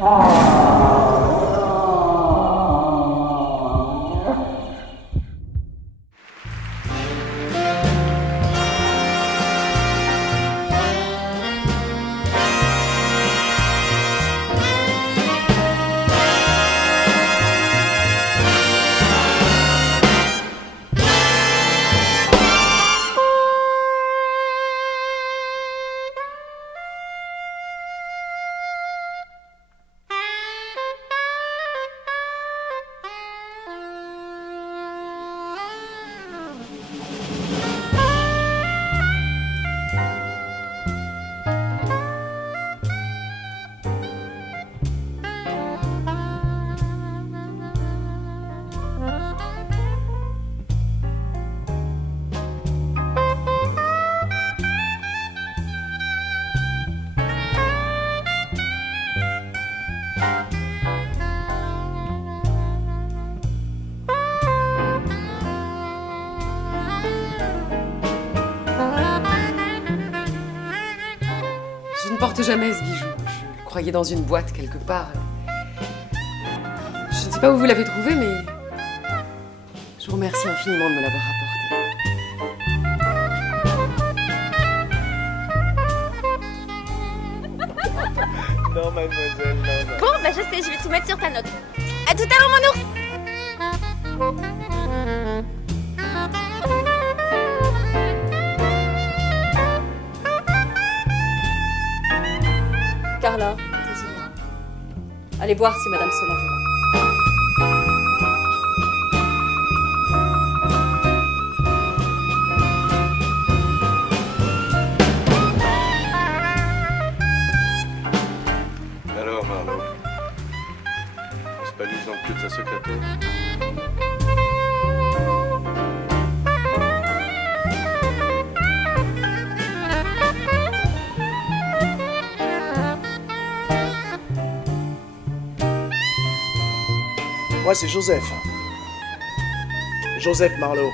Je ne porte jamais ce bijou. Je le croyais dans une boîte quelque part. Je ne sais pas où vous l'avez trouvé, mais je vous remercie infiniment de me l'avoir apporté. Non, mademoiselle, non. Bon, bah je sais, je vais tout mettre sur ta note. À tout à l'heure, mon ours. Carla, désolée. Allez voir si Madame Solange est là. Alors, Marlowe, on se balise dans le cul de sa secrétaire. Moi, c'est Joseph. Joseph Marlowe.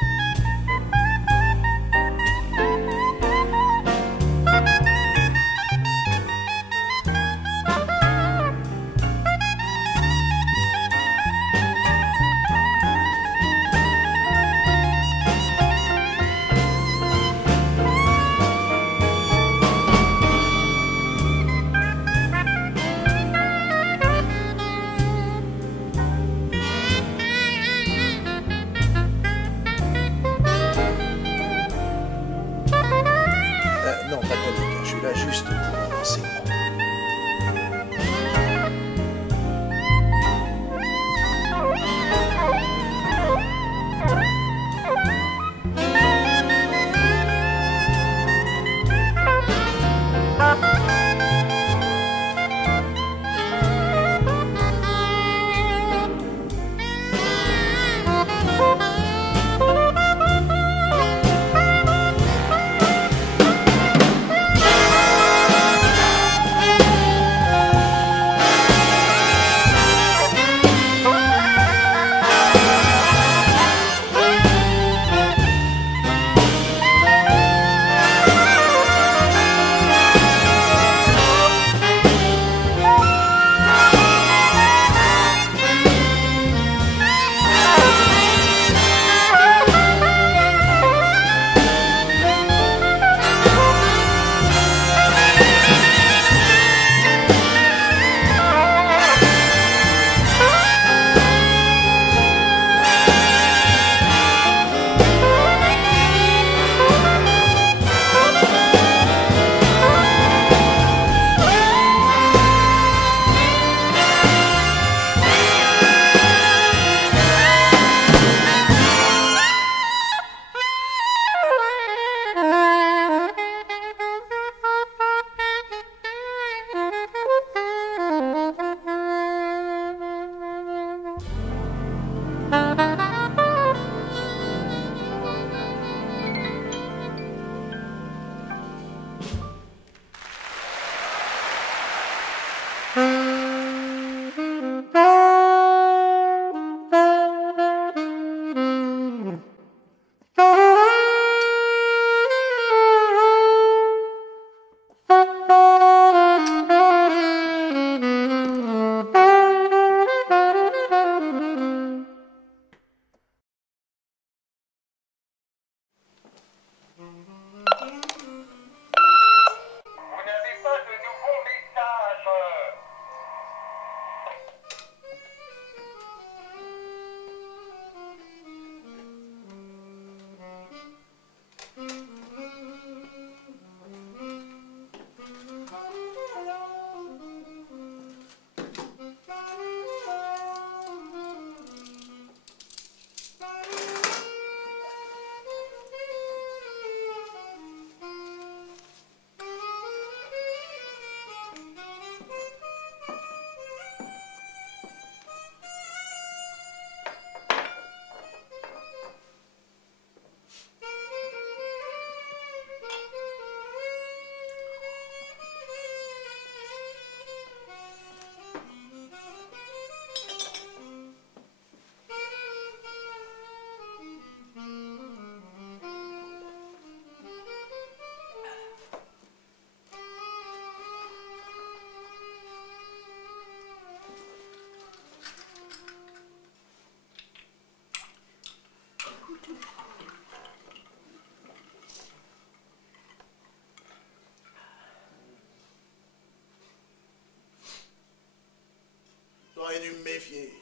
dû me méfier.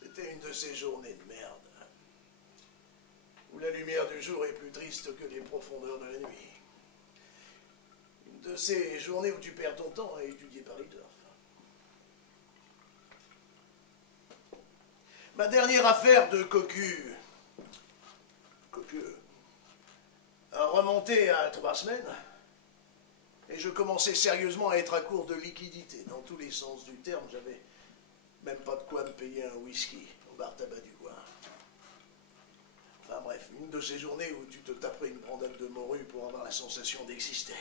C'était une de ces journées de merde, où la lumière du jour est plus triste que les profondeurs de la nuit. Une de ces journées où tu perds ton temps à étudier Paris-Turf. Ma dernière affaire de cocu a remonté à 3 semaines, et je commençais sérieusement à être à court de liquidité, dans tous les sens du terme. J'avais même pas de quoi me payer un whisky au bar tabac du coin. Enfin bref, une de ces journées où tu te taperais une brandade de morue pour avoir la sensation d'exister.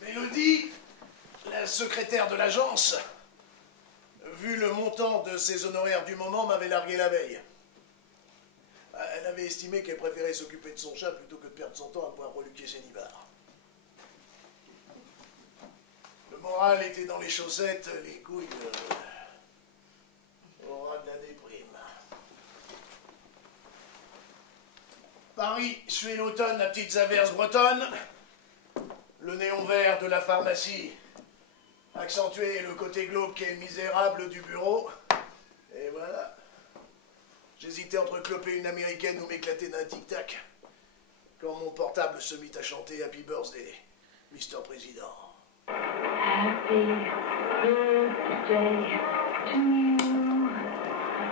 Mélodie, la secrétaire de l'agence, vu le montant de ses honoraires du moment, m'avait largué la veille. Elle avait estimé qu'elle préférait s'occuper de son chat plutôt que de perdre son temps à pouvoir reluquer ses nibards. Le moral était dans les chaussettes, les couilles au ras de la déprime. Paris suit l'automne à petites averses bretonnes. Le néon vert de la pharmacie accentuait le côté glauque et misérable du bureau. Et voilà. J'hésitais entre cloper une américaine ou m'éclater d'un tic-tac quand mon portable se mit à chanter Happy Birthday, Mr. Président. Happy birthday to you.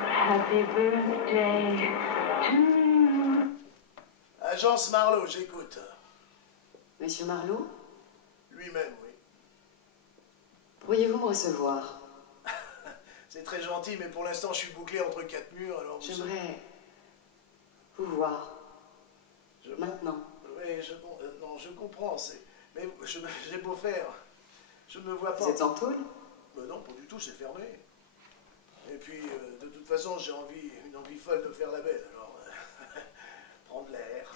Happy birthday to you. Agence Marlowe, j'écoute. Monsieur Marlowe, Lui-même, oui. pourriez-vous me recevoir? C'est très gentil, mais pour l'instant, je suis bouclé entre 4 murs, alors... J'aimerais vous voir. Je... Maintenant. Oui, non, je comprends, mais j'ai beau faire, je ne me vois pas. Vous êtes en tôle? Non, pas du tout, c'est fermé. Et puis, de toute façon, j'ai une envie folle de faire la belle, alors... prendre l'air.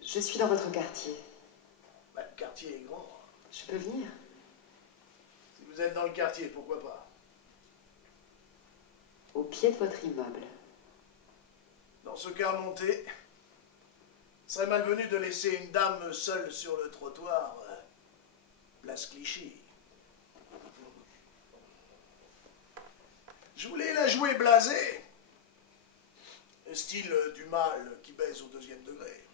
Je suis dans votre quartier. Bah, le quartier est grand. Je peux venir? Si vous êtes dans le quartier, pourquoi pas? Au pied de votre immeuble. Dans ce cas, monter, serait malvenu de laisser une dame seule sur le trottoir, place Clichy. Je voulais la jouer blasée, style du mâle qui baise au 2e degré.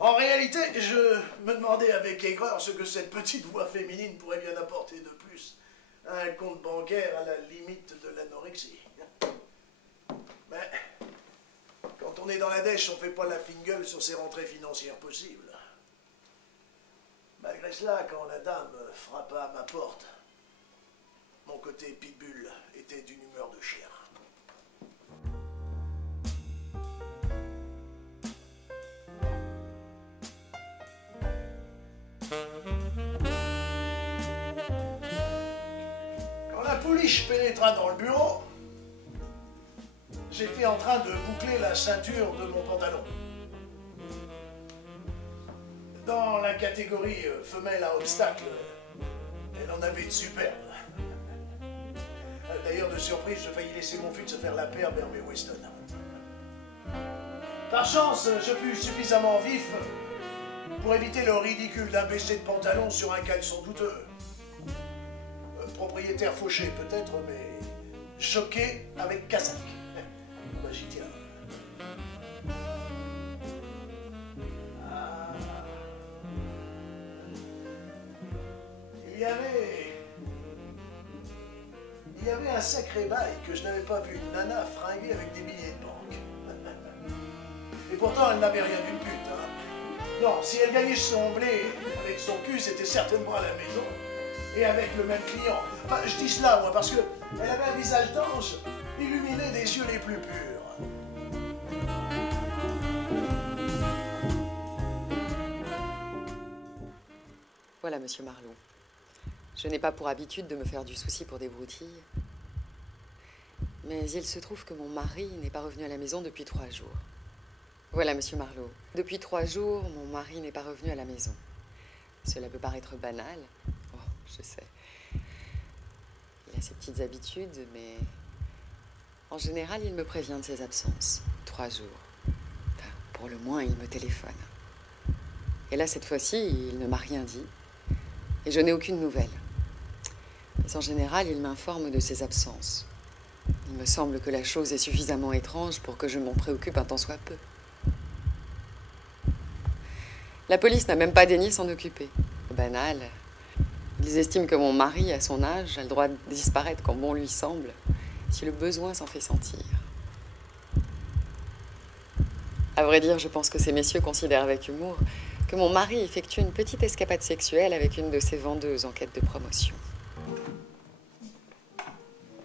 En réalité, je me demandais avec aigreur ce que cette petite voix féminine pourrait bien apporter de plus à un compte bancaire à la limite de l'anorexie. Mais quand on est dans la dèche, on ne fait pas la fine gueule sur ses rentrées financières possibles. Malgré cela, quand la dame frappa à ma porte, mon côté pitbull était d'une humeur de chien. Quand la pouliche pénétra dans le bureau, j'étais en train de boucler la ceinture de mon pantalon. Dans la catégorie femelle à obstacle, elle en avait de superbes. D'ailleurs, de surprise, je faillis laisser mon fut se faire la paire vers mes Weston. Par chance, je fus suffisamment vif pour éviter le ridicule d'un baissé de pantalon sur un caleçon douteux. Propriétaire fauché peut-être, mais choqué avec casaque. Bah, j'y tiens. Ah. Il y avait un sacré bail que je n'avais pas vu une nana fringuée avec des billets de banque. Et pourtant, elle n'avait rien d'une pute, hein. Non, si elle gagnait son blé avec son cul, c'était certainement à la maison. Et avec le même client. Enfin, je dis cela, moi, parce qu'elle avait un visage d'ange, illuminé des yeux les plus purs. Voilà, monsieur Marlowe. Je n'ai pas pour habitude de me faire du souci pour des broutilles. Mais il se trouve que mon mari n'est pas revenu à la maison depuis 3 jours. Voilà, monsieur Marlowe. Depuis 3 jours, mon mari n'est pas revenu à la maison. Cela peut paraître banal. Oh, je sais. Il a ses petites habitudes, mais en général, il me prévient de ses absences. 3 jours. Enfin, pour pour le moins, il me téléphone. Et là, cette fois-ci, il ne m'a rien dit. Et je n'ai aucune nouvelle. Mais en général, il m'informe de ses absences. Il me semble que la chose est suffisamment étrange pour que je m'en préoccupe un tant soit peu. La police n'a même pas daigné s'en occuper. Banal. Ils estiment que mon mari, à son âge, a le droit de disparaître quand bon lui semble, si le besoin s'en fait sentir. À vrai dire, je pense que ces messieurs considèrent avec humour que mon mari effectue une petite escapade sexuelle avec une de ses vendeuses en quête de promotion.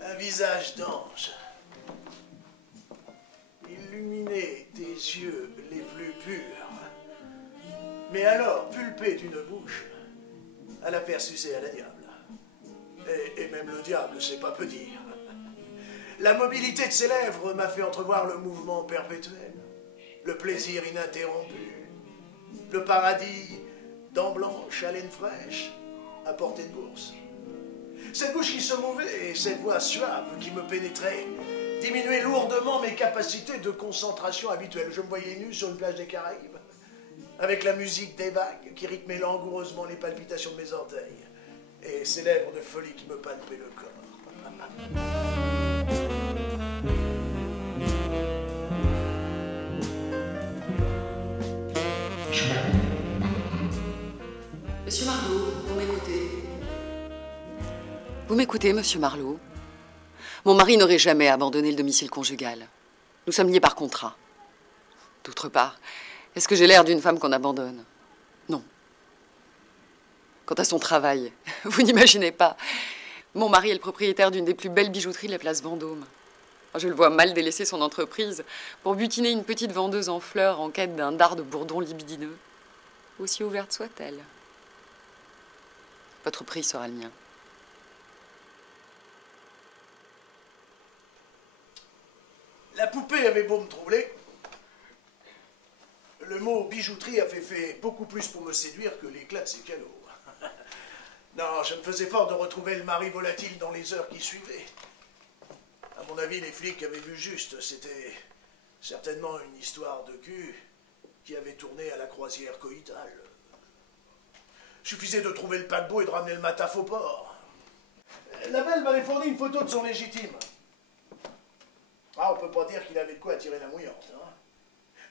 Un visage d'ange, illuminé des yeux les plus purs, mais alors pulpé d'une bouche à la faire sucer à la diable. Et même le diable, c'est pas peu dire. La mobilité de ses lèvres m'a fait entrevoir le mouvement perpétuel, le plaisir ininterrompu, le paradis, dents blanches, haleine fraîche, à portée de bourse. Cette bouche qui se mouvait et cette voix suave qui me pénétrait diminuaient lourdement mes capacités de concentration habituelles. Je me voyais nu sur une plage des Caraïbes, avec la musique des vagues qui rythmait langoureusement les palpitations de mes orteils, et ces lèvres de folie qui me palpaient le corps. Monsieur Marleau, vous m'écoutez? Vous m'écoutez, monsieur Marleau? Mon mari n'aurait jamais abandonné le domicile conjugal. Nous sommes liés par contrat. D'autre part, est-ce que j'ai l'air d'une femme qu'on abandonne? Non. Quant à son travail, vous n'imaginez pas. Mon mari est le propriétaire d'une des plus belles bijouteries de la place Vendôme. Je le vois mal délaisser son entreprise pour butiner une petite vendeuse en fleurs en quête d'un dard de bourdon libidineux, aussi ouverte soit-elle. Votre prix sera le mien. La poupée avait beau me troubler, le mot bijouterie avait fait beaucoup plus pour me séduire que l'éclat de ses calots. Non, je me faisais fort de retrouver le mari volatile dans les heures qui suivaient. À mon avis, les flics avaient vu juste. C'était certainement une histoire de cul qui avait tourné à la croisière coïtale. Suffisait de trouver le paquebot et de ramener le mataf au port. La belle m'avait fourni une photo de son légitime. Ah, on peut pas dire qu'il avait de quoi attirer la mouillante, hein.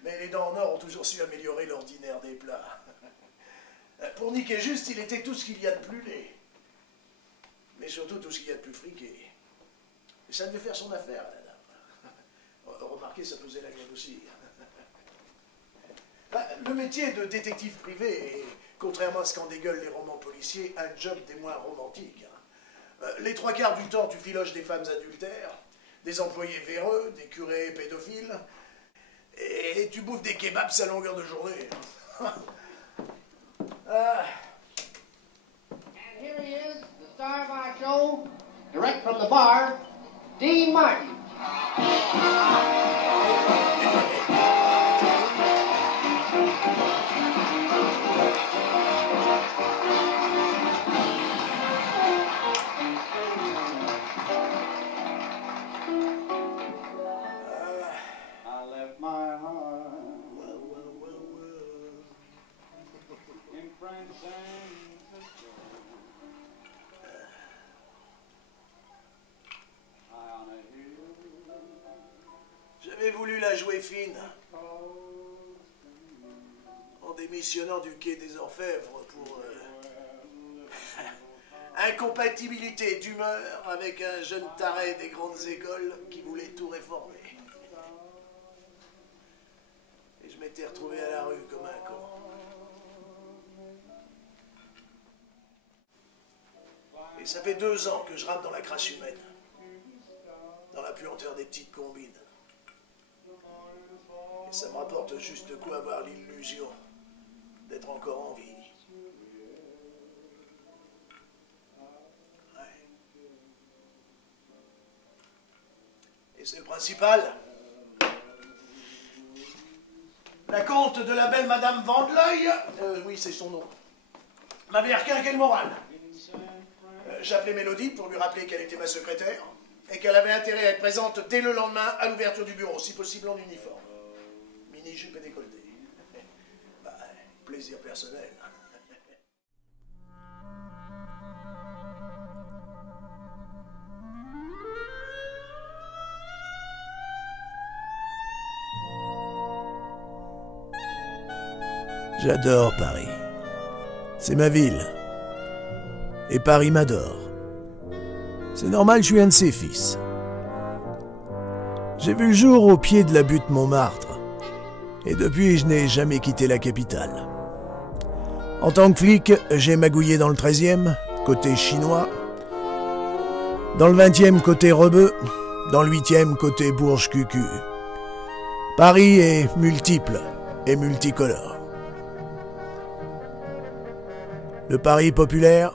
Mais les dents en or ont toujours su améliorer l'ordinaire des plats. Pour niquer juste, il était tout ce qu'il y a de plus laid. Mais surtout tout ce qu'il y a de plus friqué. Et ça devait faire son affaire, la dame. Remarquez, ça faisait la gueule aussi. Le métier de détective privé est, contrairement à ce qu'en dégueulent les romans policiers, un job des moins romantiques. Les trois quarts du temps, tu filoches des femmes adultères, des employés véreux, des curés pédophiles, et tu bouffes des kebabs à longueur de journée. And here he is, the star of our show, direct from the bar, Dean Martin. I left my heart in France and Cisco. On a hill. J'avais voulu la jouer fine, en démissionnant du quai des Orfèvres pour incompatibilité d'humeur avec un jeune taré des grandes écoles qui voulait tout réformer. Et je m'étais retrouvé à la rue comme un con. Et ça fait 2 ans que je rame dans la crasse humaine, dans la puanteur des petites combines. Et ça me rapporte juste de quoi avoir l'illusion d'être encore en vie. Ouais. Et c'est le principal. La comte de la belle Madame Vandeleuil, oui c'est son nom, m'avait requinqué le moral. J'appelais Mélodie pour lui rappeler qu'elle était ma secrétaire et qu'elle avait intérêt à être présente dès le lendemain à l'ouverture du bureau, si possible en uniforme. Mini-jupe et décolleté. plaisir personnel. J'adore Paris. C'est ma ville. Et Paris m'adore. C'est normal, je suis un de ses fils. J'ai vu le jour au pied de la butte Montmartre. Et depuis, je n'ai jamais quitté la capitale. En tant que flic, j'ai magouillé dans le 13e, côté chinois. Dans le 20e, côté rebeu. Dans le 8e, côté Bourges-Cucu. Paris est multiple et multicolore. Le Paris populaire,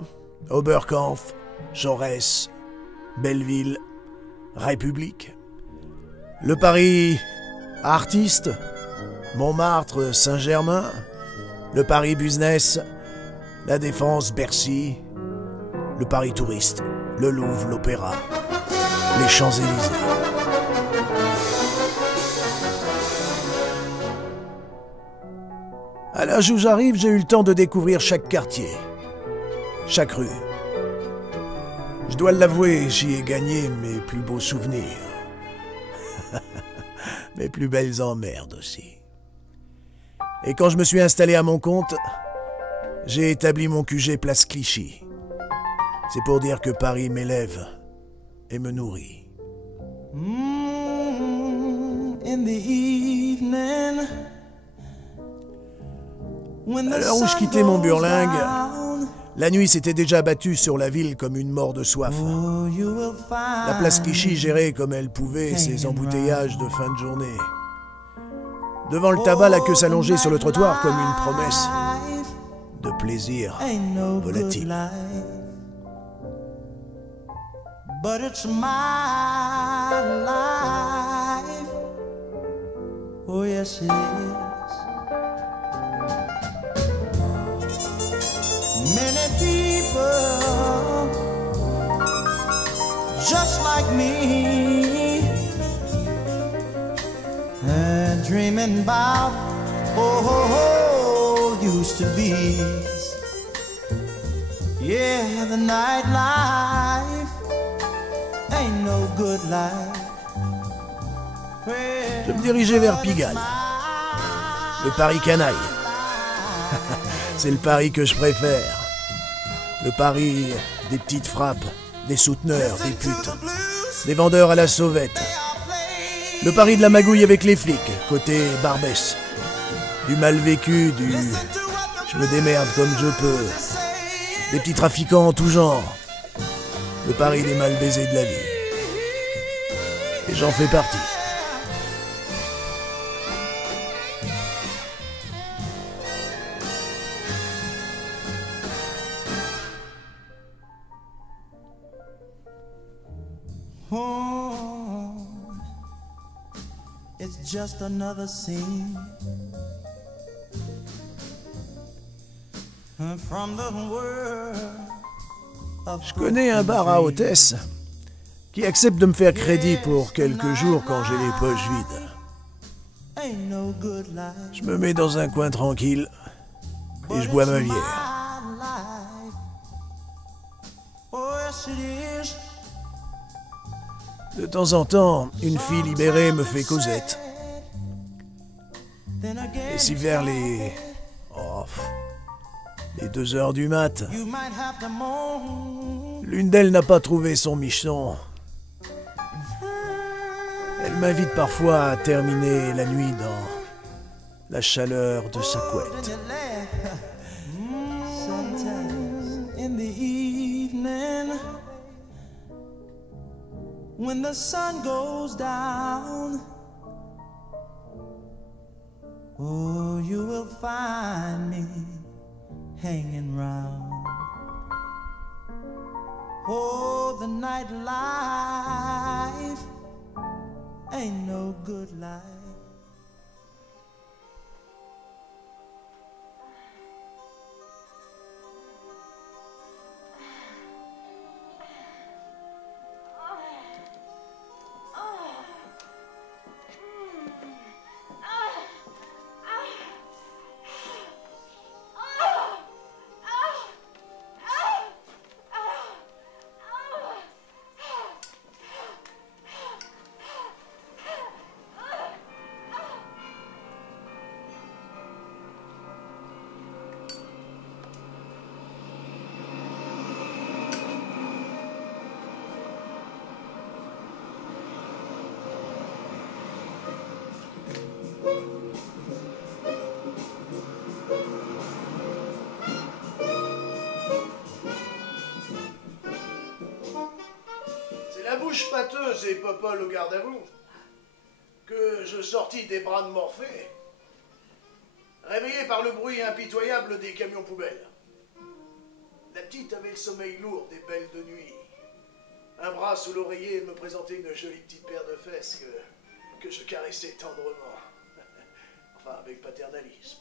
Oberkampf, Jaurès, Belleville, République. Le Paris artiste, Montmartre, Saint-Germain. Le Paris business, La Défense, Bercy. Le Paris touriste, le Louvre, l'Opéra, les Champs-Élysées. À l'âge où j'arrive, j'ai eu le temps de découvrir chaque quartier, chaque rue. Je dois l'avouer, j'y ai gagné mes plus beaux souvenirs. Mes plus belles emmerdes aussi. Et quand je me suis installé à mon compte, j'ai établi mon QG place Clichy. C'est pour dire que Paris m'élève et me nourrit. In the evening. À l'heure où je quittais mon burlingue, la nuit s'était déjà battue sur la ville comme une mort de soif. La place Clichy gérait comme elle pouvait ses embouteillages de fin de journée. Devant le tabac, la queue s'allongeait sur le trottoir comme une promesse de plaisir volatile. But it's my life. Oh yes it is. Many people just like me dreaming about used to be. Yeah, the nightlife ain't no good life. Je me dirigeais vers Pigalle, le Paris canaille. C'est le Paris que je préfère. Le Paris des petites frappes, des souteneurs, des putes, des vendeurs à la sauvette. Le Paris de la magouille avec les flics, côté Barbès. Du mal vécu, du je me démerde comme je peux. Des petits trafiquants en tout genre. Le Paris des mal baisés de la vie. Et j'en fais partie. It's just another scene from the world. Je connais un bar à hôtesse qui accepte de me faire crédit pour quelques jours quand j'ai les poches vides. Je me mets dans un coin tranquille et je bois ma bière. De temps en temps, une fille libérée me fait causette. Et si vers les 2 heures du mat, l'une d'elles n'a pas trouvé son michon, elle m'invite parfois à terminer la nuit dans la chaleur de sa couette. When the sun goes down, oh, you will find me hanging round. Oh, the nightlife ain't no good life. bouche pâteuse et Popol au garde à vous, que je sortis des bras de Morphée, réveillé par le bruit impitoyable des camions poubelles. La petite avait le sommeil lourd des belles de nuit. Un bras sous l'oreiller, elle me présentait une jolie petite paire de fesses que je caressais tendrement. Enfin, avec paternalisme.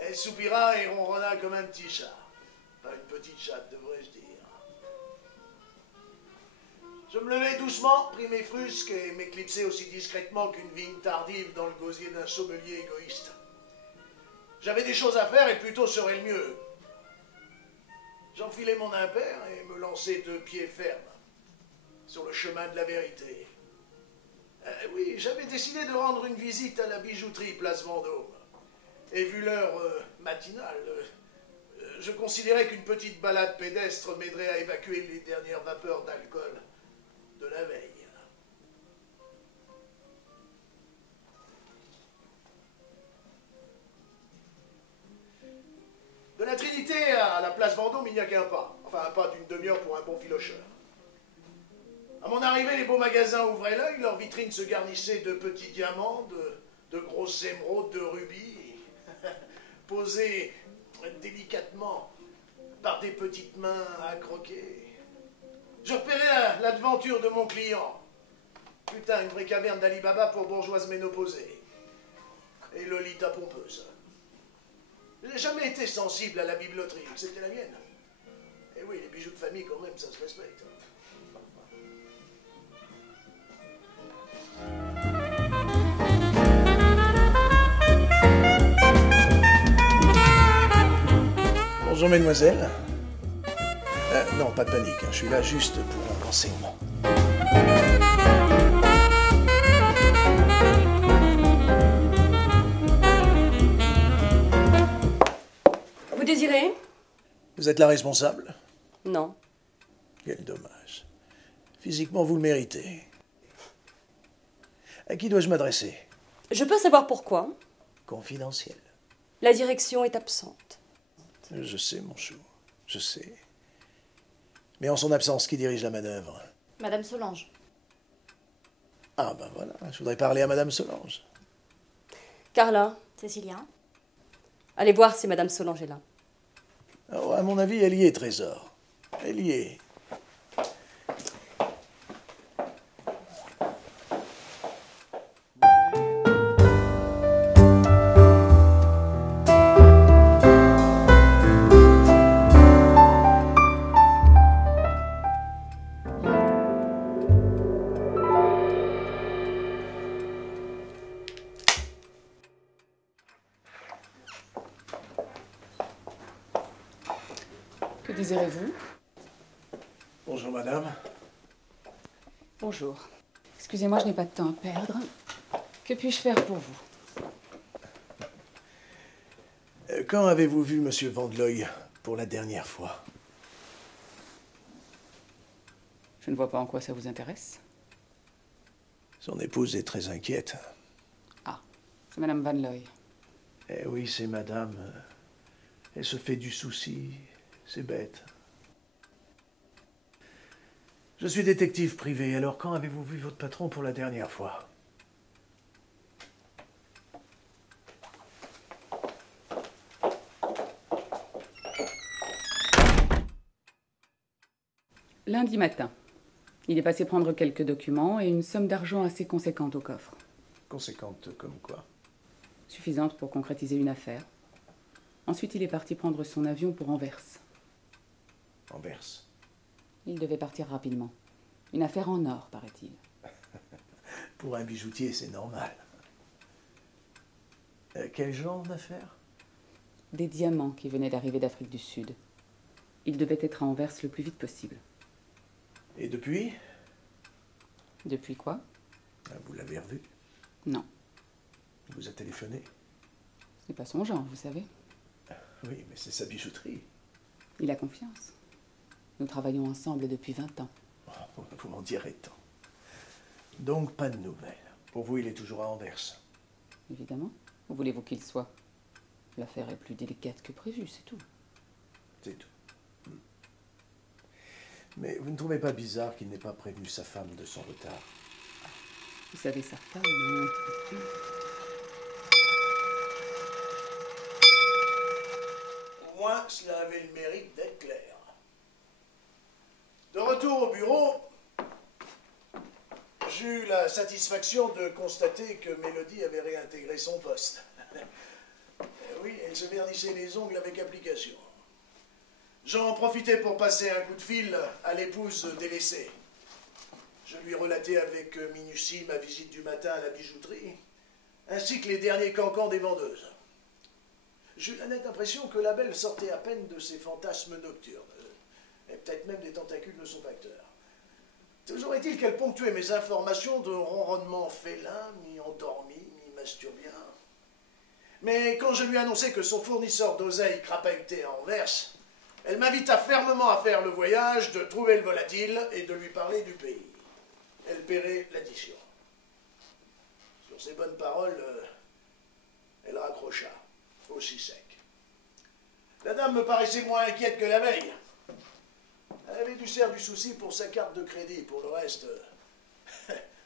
Elle soupira et ronronna comme un petit chat. Enfin, une petite chatte, devrais-je dire. Je me levai doucement, pris mes frusques et m'éclipsai aussi discrètement qu'une vigne tardive dans le gosier d'un sommelier égoïste. J'avais des choses à faire et plutôt serait le mieux. J'enfilai mon impair et me lançai de pied ferme sur le chemin de la vérité. Oui, j'avais décidé de rendre une visite à la bijouterie Place Vendôme. Et vu l'heure matinale, je considérais qu'une petite balade pédestre m'aiderait à évacuer les dernières vapeurs d'alcool de la veille. De la Trinité à la Place Vendôme, il n'y a qu'un pas. Enfin, un pas d'une demi-heure pour un bon filocheur. À mon arrivée, les beaux magasins ouvraient l'œil, leurs vitrines se garnissaient de petits diamants, de grosses émeraudes, de rubis, posés délicatement par des petites mains à croquer. Je repérais la devanture de mon client. Putain, une vraie caverne d'Ali Baba pour bourgeoises ménopausées. Et Lolita pompeuse. Je n'ai jamais été sensible à la bibloterie, c'était la mienne. Et oui, les bijoux de famille, quand même, ça se respecte. Bonjour, mesdemoiselles. Non, pas de panique, hein. Je suis là juste pour un renseignement. Vous désirez? Vous êtes la responsable? Non. Quel dommage. Physiquement, vous le méritez. À qui dois-je m'adresser? Je peux savoir pourquoi? Confidentiel. La direction est absente. Je sais, mon chou. Je sais. Mais en son absence, qui dirige la manœuvre? Madame Solange. Ah, ben voilà. Je voudrais parler à Madame Solange. Carla, Cécilia. allez voir si Madame Solange est là. Alors, à mon avis, elle y est, Trésor. Elle y est. Que désirez-vous? Bonjour, madame. Bonjour. Excusez-moi, je n'ai pas de temps à perdre. Que puis-je faire pour vous? Quand avez-vous vu Monsieur Vandeloy pour la dernière fois? Je ne vois pas en quoi ça vous intéresse. Son épouse est très inquiète. Ah, c'est Madame Vanloy. Eh oui, c'est madame. Elle se fait du souci. C'est bête. Je suis détective privé, alors quand avez-vous vu votre patron pour la dernière fois? Lundi matin. Il est passé prendre quelques documents et une somme d'argent assez conséquente au coffre. Conséquente comme quoi? Suffisante pour concrétiser une affaire. Ensuite, il est parti prendre son avion pour Anvers. Anvers. Il devait partir rapidement. Une affaire en or, paraît-il. Pour un bijoutier, c'est normal. Quel genre d'affaire? Des diamants qui venaient d'arriver d'Afrique du Sud. Il devait être à Anvers le plus vite possible. Et depuis? Depuis quoi? Vous l'avez revu? Non. Il vous a téléphoné? C'est pas son genre, vous savez. Oui, mais c'est sa bijouterie. Il a confiance. Nous travaillons ensemble depuis 20 ans. Oh, vous m'en direz tant. Donc, pas de nouvelles. Pour vous, il est toujours à Anvers. Évidemment. Où voulez-vous qu'il soit? L'affaire est plus délicate que prévu, c'est tout. C'est tout. Mais vous ne trouvez pas bizarre qu'il n'ait pas prévenu sa femme de son retard? Vous savez, sa femme, non. Au moins, cela avait le mérite d'être clair. De retour au bureau, j'ai eu la satisfaction de constater que Mélodie avait réintégré son poste. Oui, elle se vernissait les ongles avec application. J'en profitais pour passer un coup de fil à l'épouse délaissée. Je lui relatais avec minutie ma visite du matin à la bijouterie, ainsi que les derniers cancans des vendeuses. J'ai eu la nette impression que la belle sortait à peine de ses fantasmes nocturnes, et peut-être même des tentacules de son facteur. Toujours est-il qu'elle ponctuait mes informations de ronronnements félins, mi-endormis, mi-masturbiens. Mais quand je lui annonçai que son fournisseur d'oseille crapahutait à Anvers, elle m'invita fermement à faire le voyage, de trouver le volatile et de lui parler du pays. Elle paierait l'addition. Sur ces bonnes paroles, elle raccrocha, aussi sec. La dame me paraissait moins inquiète que la veille. Elle avait dû se faire du souci pour sa carte de crédit. Pour le reste,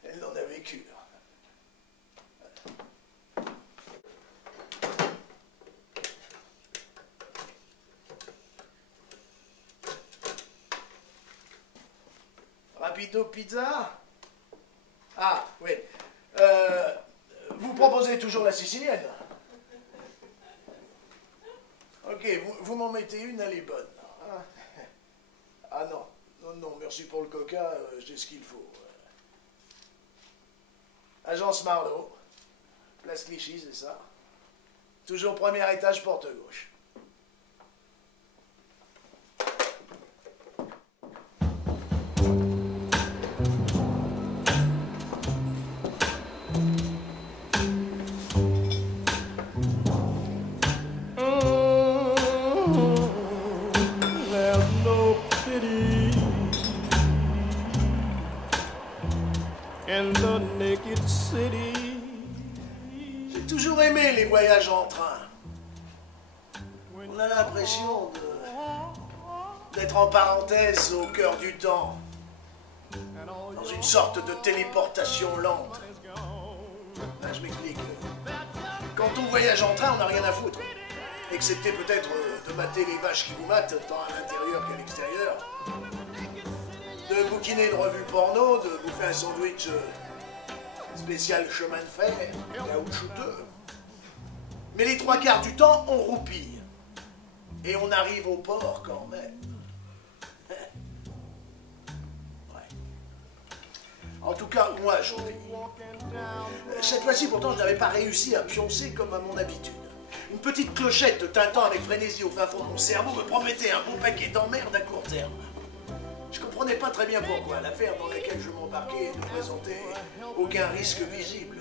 elle n'en avait qu'une. Rapido Pizza? Ah, oui. Vous proposez toujours la sicilienne? Ok, vous m'en mettez une, elle est bonne. Ah non, non, merci pour le coca, j'ai ce qu'il faut. Agence Marlowe, place Clichy, c'est ça? Toujours premier étage, porte gauche. J'ai toujours aimé les voyages en train. On a l'impression d'être en parenthèse au cœur du temps, dans une sorte de téléportation lente. Ben, je m'explique. Quand on voyage en train, on n'a rien à foutre, excepté peut-être de mater les vaches qui vous matent, tant à l'intérieur qu'à l'extérieur, de bouquiner une revue porno, de bouffer un sandwich spécial chemin de fer, caoutchouteux. Mais les trois quarts du temps, on roupille. Et on arrive au port quand même. Ouais. En tout cas, moi, j'en ai. Cette fois-ci, pourtant, je n'avais pas réussi à pioncer comme à mon habitude. Une petite clochette tintant avec frénésie au fin fond de mon cerveau me promettait un bon paquet d'emmerdes à court terme. Je comprenais pas très bien pourquoi. L'affaire dans laquelle je m'embarquais ne présentait aucun risque visible.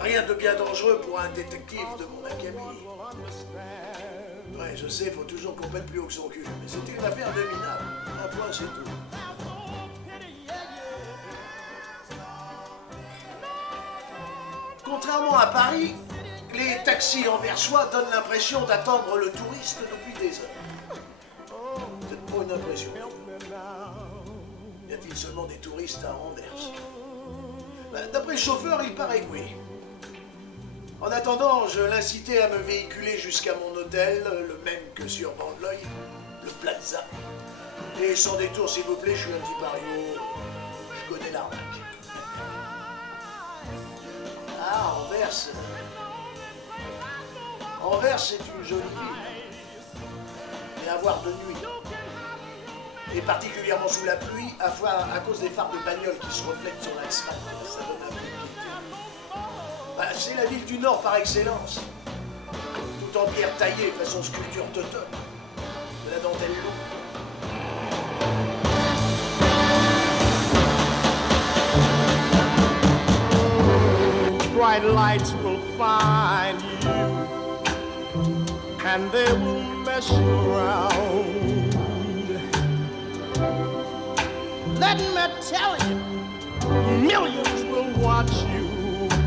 Rien de bien dangereux pour un détective de mon acabit. Ouais, je sais, faut toujours qu'on pète plus haut que son cul. Mais c'était une affaire de minable. Un point, c'est tout. Contrairement à Paris, les taxis anversois donnent l'impression d'attendre le touriste depuis des heures. C'est pas une impression. Y a-t-il seulement des touristes à Anvers? Ben, d'après le chauffeur, il paraît que oui. En attendant, je l'incitais à me véhiculer jusqu'à mon hôtel, le même que sur Bandleuil, le Plaza. Et sans détour, s'il vous plaît, je suis un petit pariot, je connais l'arnaque. Ah, Anvers. Anvers, c'est une jolie ville. Mais à voir de nuit. Et particulièrement sous la pluie, à cause des phares de bagnole qui se reflètent sur l'asphalte. Ça donne un peu de gaieté. Bah, c'est la ville du Nord par excellence. Tout en pierre taillée façon sculpture totale. De la dentelle lourde. Bright lights will find you, and they will mess you around. Let me tell you, millions will watch you.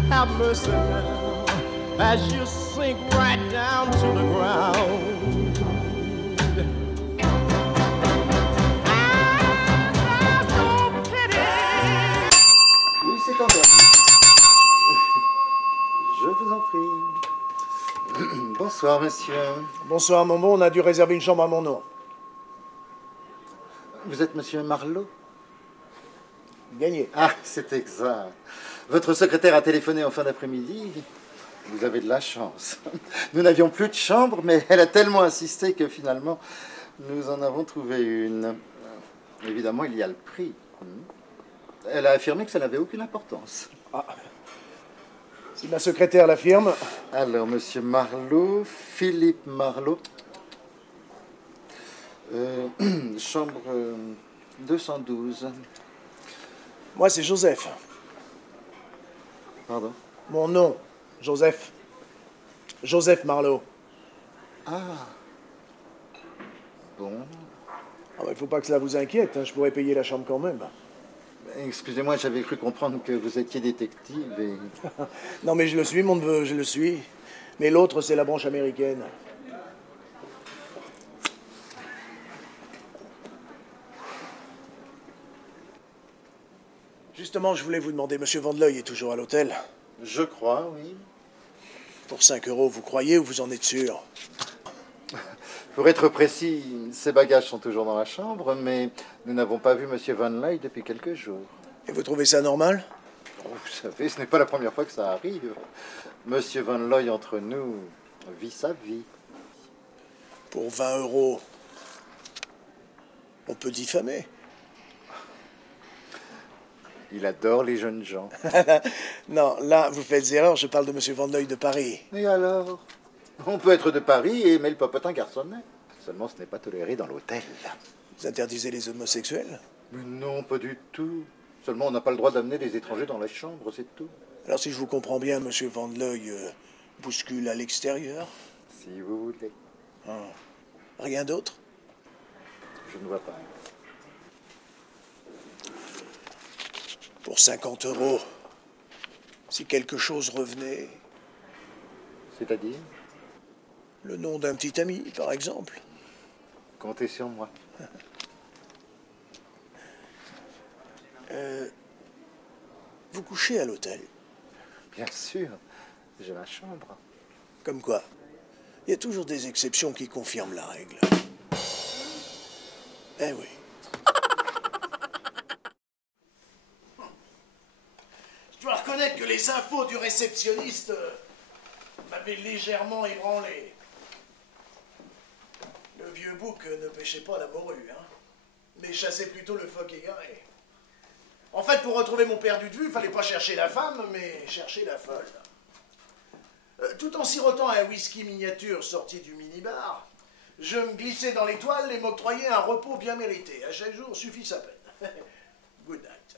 Have mercy now, as you sink right down to the ground. Bonsoir, monsieur. Bonsoir, mon bon. On a dû réserver une chambre à mon nom. Vous êtes monsieur Marlowe? Gagné. Ah, c'est exact. Votre secrétaire a téléphoné en fin d'après-midi. Vous avez de la chance. Nous n'avions plus de chambre, mais elle a tellement insisté que finalement, nous en avons trouvé une. Évidemment, il y a le prix. Elle a affirmé que ça n'avait aucune importance. Ah. Si ma secrétaire l'affirme... Alors, monsieur Marlowe, Philippe Marlowe. Chambre 212. Moi, c'est Joseph. Pardon? Mon nom, Joseph. Joseph Marlowe. Ah. Bon. Ah bah, il faut pas que cela vous inquiète, hein, je pourrais payer la chambre quand même. Excusez-moi, j'avais cru comprendre que vous étiez détective et... Non, mais je le suis, mon neveu, je le suis. Mais l'autre, c'est la branche américaine. Justement, je voulais vous demander, monsieur Vandeleuil est toujours à l'hôtel? Je crois, oui. Pour 5 €, vous croyez ou vous en êtes sûr? Pour être précis, ses bagages sont toujours dans la chambre, mais nous n'avons pas vu monsieur Vandeleuil depuis quelques jours. Et vous trouvez ça normal? Oh, vous savez, ce n'est pas la première fois que ça arrive. Monsieur Vandeleuil, entre nous, vit sa vie. Pour 20 €, on peut diffamer. Il adore les jeunes gens. Non, là, vous faites erreur, je parle de monsieur Vandeleuil de Paris. Et alors? On peut être de Paris et aimer le popotin garçonnet. Seulement, ce n'est pas toléré dans l'hôtel. Vous interdisez les homosexuels? Mais non, pas du tout. Seulement, on n'a pas le droit d'amener des étrangers dans la chambre, c'est tout. Alors, si je vous comprends bien, monsieur Vandeleuil bouscule à l'extérieur? Si vous voulez. Ah. Rien d'autre? Je ne vois pas. Pour 50 €, si quelque chose revenait... C'est-à-dire? Le nom d'un petit ami, par exemple. Comptez sur moi. Vous couchez à l'hôtel? Bien sûr, j'ai ma chambre. Comme quoi? Il y a toujours des exceptions qui confirment la règle. Eh oui. Je dois reconnaître que les infos du réceptionniste m'avaient légèrement ébranlé. Le vieux bouc ne pêchait pas la morue, hein, mais chassait plutôt le phoque égaré. En fait, pour retrouver mon perdu de vue, il fallait pas chercher la femme, mais chercher la folle. Tout en sirotant un whisky miniature sorti du minibar, je me glissais dans les toiles et m'octroyais un repos bien mérité. À chaque jour suffit sa peine. Good night.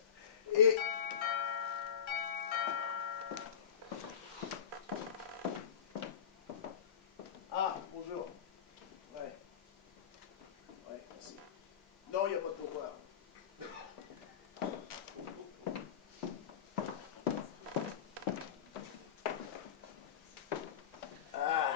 Et... Ah, bonjour. Ouais. Ouais, merci. Non, il n'y a pas de pourboire. Ah.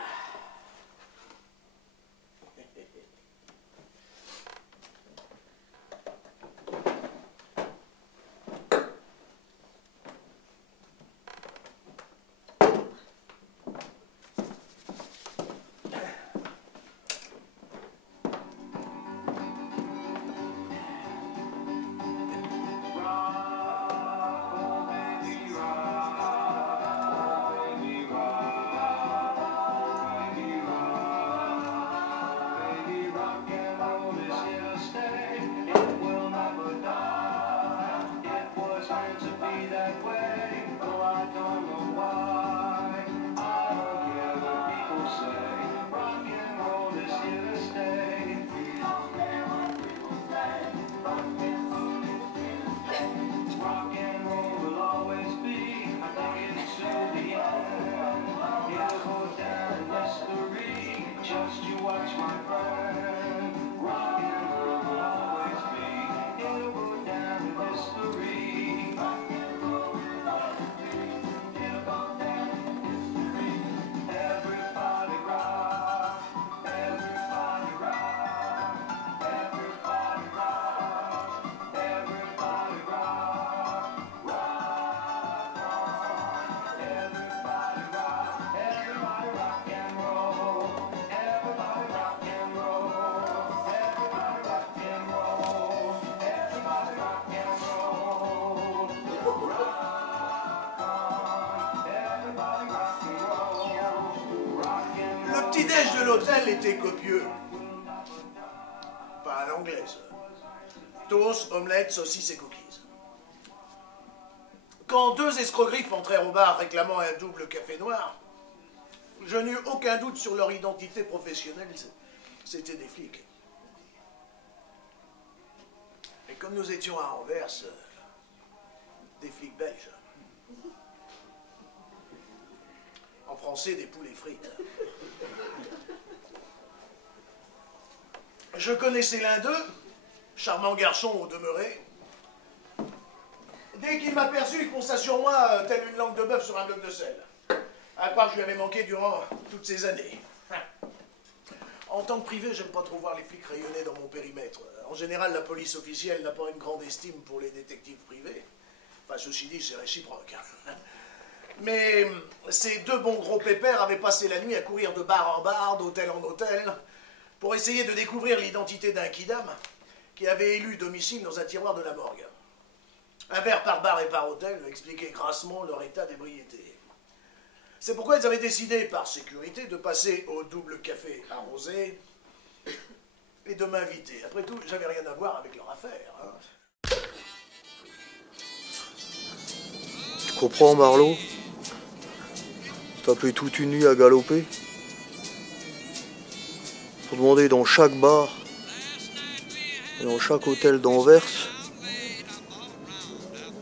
petit-déj de l'hôtel était copieux. Pas à l'anglaise. Toast, omelette, saucisses et cookies. Quand deux escrogriffes entrèrent au bar réclamant un double café noir, je n'eus aucun doute sur leur identité professionnelle. C'était des flics. Et comme nous étions à Anvers, des flics belges. En français, des poulets frites. Je connaissais l'un d'eux, charmant garçon au demeuré. Dès qu'il m'aperçut, il fonça sur moi, telle une langue de bœuf sur un bloc de sel. À croire que je lui avais manqué durant toutes ces années. En tant que privé, j'aime pas trop voir les flics rayonner dans mon périmètre. En général, la police officielle n'a pas une grande estime pour les détectives privés. Enfin, ceci dit, c'est réciproque. Mais ces deux bons gros pépères avaient passé la nuit à courir de bar en bar, d'hôtel en hôtel, pour essayer de découvrir l'identité d'un kidam qui avait élu domicile dans un tiroir de la morgue. Un verre par bar et par hôtel expliquait grassement leur état d'ébriété. C'est pourquoi ils avaient décidé, par sécurité, de passer au double café arrosé et de m'inviter. Après tout, j'avais rien à voir avec leur affaire. Hein. Tu comprends, Marlowe? T'as fait toute une nuit à galoper pour demander dans chaque bar et dans chaque hôtel d'Anvers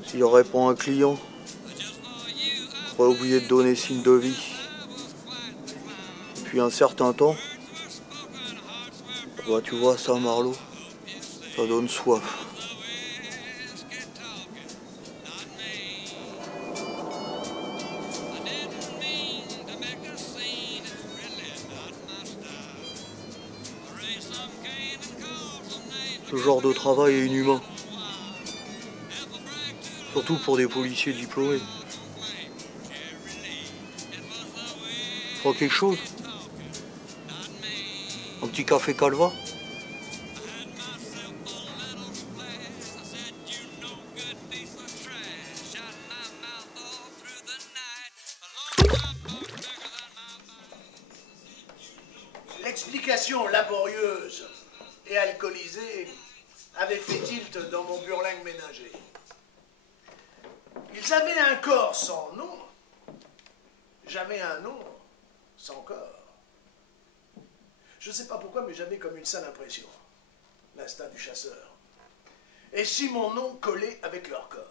s'il n'y aurait pas un client qui aurait oublié de donner signe de vie. Depuis un certain temps, bah tu vois ça, Marlowe, ça donne soif. Ce genre de travail est inhumain. Surtout pour des policiers diplômés. Faut quelque chose? Un petit café Calva? L'explication laborieuse et alcoolisée avait fait tilt dans mon burlingue ménager. Ils avaient un corps sans nom, jamais un nom sans corps. Je ne sais pas pourquoi, mais j'avais comme une sale impression, l'instinct du chasseur. Et si mon nom collait avec leur corps?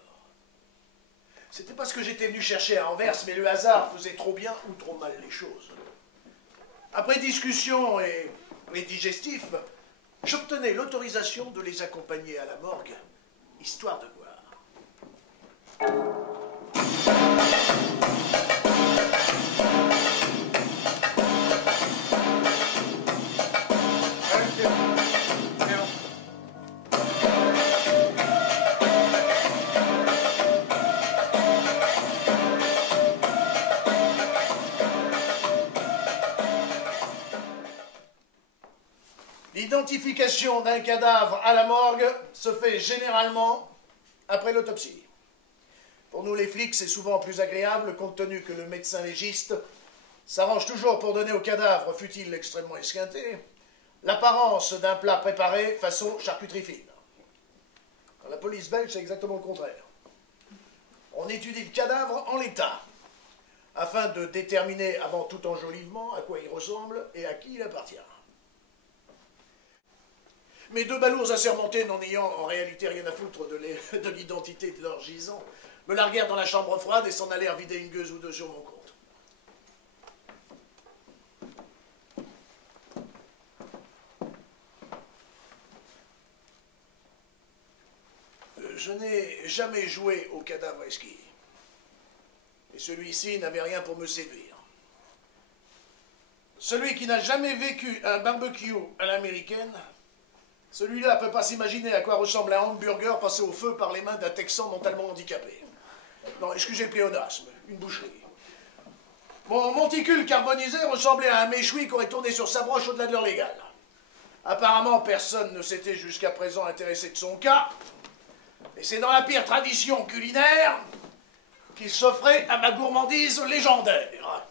C'était pas ce que j'étais venu chercher à Anvers, mais le hasard faisait trop bien ou trop mal les choses. Après discussion et digestif, j'obtenais l'autorisation de les accompagner à la morgue, histoire de voir. L'identification d'un cadavre à la morgue se fait généralement après l'autopsie. Pour nous les flics, c'est souvent plus agréable compte tenu que le médecin légiste s'arrange toujours pour donner au cadavre, fût-il extrêmement esquinté, l'apparence d'un plat préparé façon charcuterie fine. Dans la police belge, c'est exactement le contraire. On étudie le cadavre en l'état, afin de déterminer avant tout enjolivement à quoi il ressemble et à qui il appartient. Mes deux balourds assermentés, n'en ayant en réalité rien à foutre de l'identité de leur gisant, me larguèrent dans la chambre froide et s'en allèrent vider une gueuse ou deux sur mon compte. Je n'ai jamais joué au cadavre esquis. Et celui-ci n'avait rien pour me séduire. Celui qui n'a jamais vécu un barbecue à l'américaine, celui-là ne peut pas s'imaginer à quoi ressemble un hamburger passé au feu par les mains d'un Texan mentalement handicapé. Non, excusez le pléonasme, une boucherie. Mon monticule carbonisé ressemblait à un méchoui qui aurait tourné sur sa broche au-delà de l'heure légale. Apparemment, personne ne s'était jusqu'à présent intéressé de son cas. Et c'est dans la pire tradition culinaire qu'il s'offrait à ma gourmandise légendaire.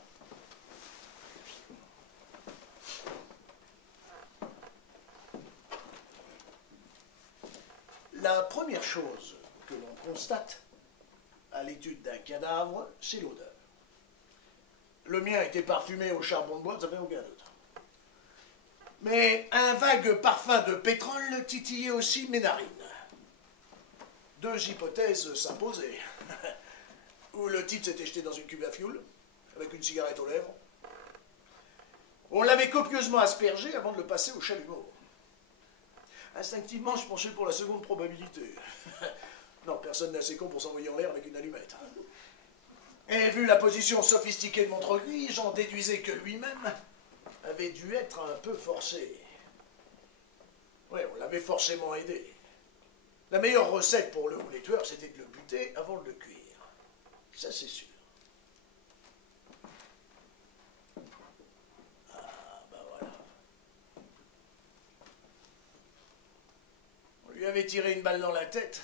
La première chose que l'on constate à l'étude d'un cadavre, c'est l'odeur. Le mien était parfumé au charbon de bois, ça fait aucun doute. Mais un vague parfum de pétrole titillait aussi mes narines. Deux hypothèses s'imposaient. Ou le type s'était jeté dans une cuve à fioul, avec une cigarette aux lèvres. On l'avait copieusement aspergé avant de le passer au chalumeau. Instinctivement, je penchais pour la seconde probabilité. Non, personne n'est assez con pour s'envoyer en l'air avec une allumette. Et vu la position sophistiquée de mon troquis, j'en déduisais que lui-même avait dû être un peu forcé. Ouais, on l'avait forcément aidé. La meilleure recette pour le ou les tueurs, c'était de le buter avant de le cuire. Ça, c'est sûr. Ah, bah voilà. On lui avait tiré une balle dans la tête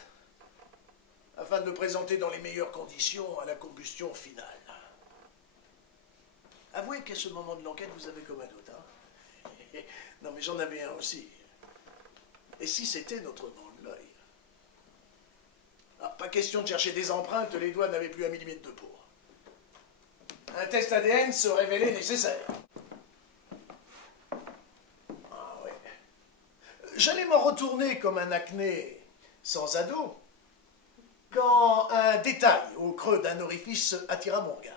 afin de le présenter dans les meilleures conditions à la combustion finale. Avouez qu'à ce moment de l'enquête, vous avez comme un doute, hein? Non, mais j'en avais un aussi. Et si c'était notre Van Looy? Ah, pas question de chercher des empreintes, les doigts n'avaient plus un millimètre de peau. Un test ADN se révélait nécessaire. Ah ouais. J'allais m'en retourner comme un acné sans ado, quand un détail au creux d'un orifice attira mon regard.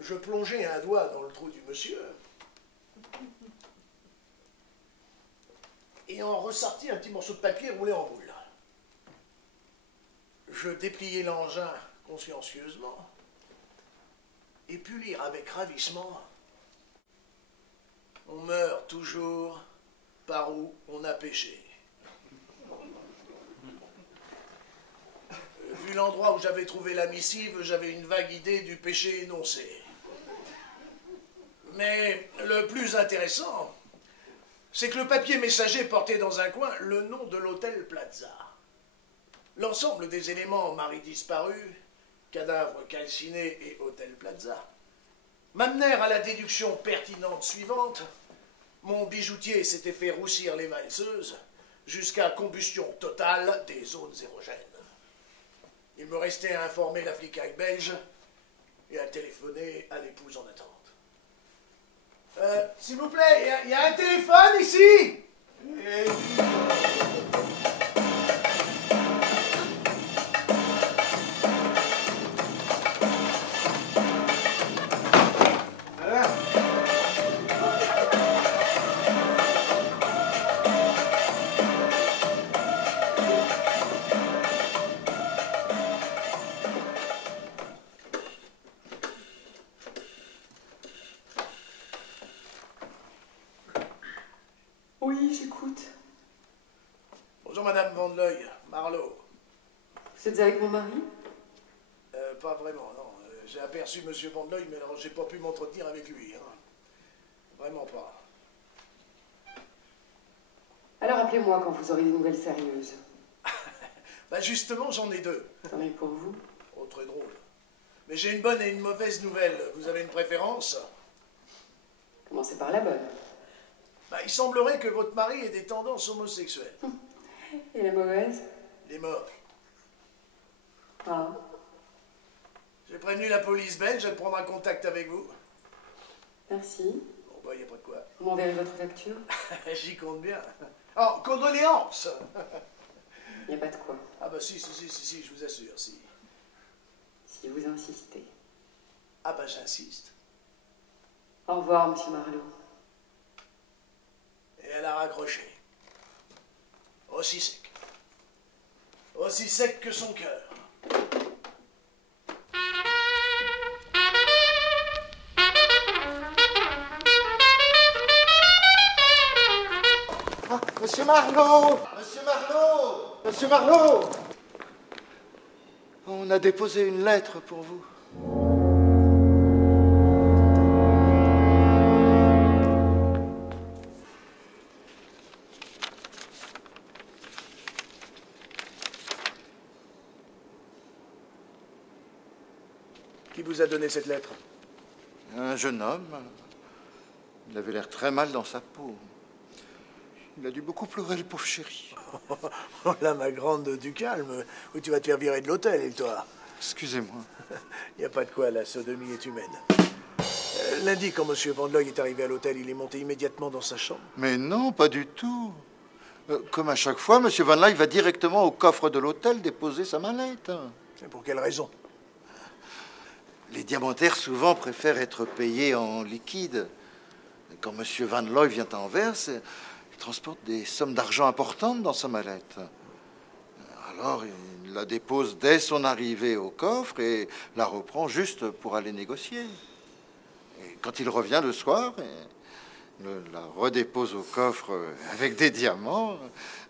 Je plongeai un doigt dans le trou du monsieur et en ressortis un petit morceau de papier roulé en boule. Je dépliai l'engin consciencieusement et pus lire avec ravissement: on meurt toujours par où on a péché. Vu l'endroit où j'avais trouvé la missive, j'avais une vague idée du péché énoncé. Mais le plus intéressant, c'est que le papier messager portait dans un coin le nom de l'hôtel Plaza. L'ensemble des éléments mari disparu, cadavre calciné et hôtel Plaza m'amenèrent à la déduction pertinente suivante: mon bijoutier s'était fait roussir les valseuses jusqu'à combustion totale des zones érogènes. Il me restait à informer la flicaille belge et à téléphoner à l'épouse en attente. S'il vous plaît, il y a un téléphone ici? Oui, j'écoute. Bonjour, Madame Van Looy, Marlowe. Vous êtes avec mon mari? Pas vraiment, non. J'ai aperçu Monsieur Van Looy, mais alors j'ai pas pu m'entretenir avec lui. Hein. Vraiment pas. Alors appelez-moi quand vous aurez des nouvelles sérieuses. Bah justement, j'en ai deux. J'en ai pour vous. Oh, très drôle. Mais j'ai une bonne et une mauvaise nouvelle. Vous avez une préférence? Commencez par la bonne. Bah, il semblerait que votre mari ait des tendances homosexuelles. Et la mauvaise? Il est mort. Ah. J'ai prévenu la police belge, elle prendra contact avec vous. Merci. Bon, bah, il n'y a pas de quoi. Vous m'enverrez votre facture? J'y compte bien. Oh, condoléances! Il n'y a pas de quoi. Ah bah si, je vous assure, si. Si vous insistez. Ah bah j'insiste. Au revoir, Monsieur Marlowe. Et elle a raccroché. Aussi sec. Aussi sec que son cœur. Ah, Monsieur Marlowe! Monsieur Marlowe! Monsieur Marlowe! On a déposé une lettre pour vous. Qui vous a donné cette lettre? Un jeune homme. Il avait l'air très mal dans sa peau. Il a dû beaucoup pleurer, le pauvre chéri. Oh là, ma grande, du calme. Ou tu vas te faire virer de l'hôtel, toi. Excusez-moi. Il n'y a pas de quoi, la sodomie est humaine. Lundi, quand M. Van Looy est arrivé à l'hôtel, il est monté immédiatement dans sa chambre. Mais non, pas du tout. Comme à chaque fois, M. Van Looy va directement au coffre de l'hôtel déposer sa mallette. C'est pour quelle raison? Les diamantaires, souvent, préfèrent être payés en liquide. Quand M. Van Looy vient à Anvers, il transporte des sommes d'argent importantes dans sa mallette. Alors, il la dépose dès son arrivée au coffre et la reprend juste pour aller négocier. Et quand il revient le soir, il la redépose au coffre avec des diamants,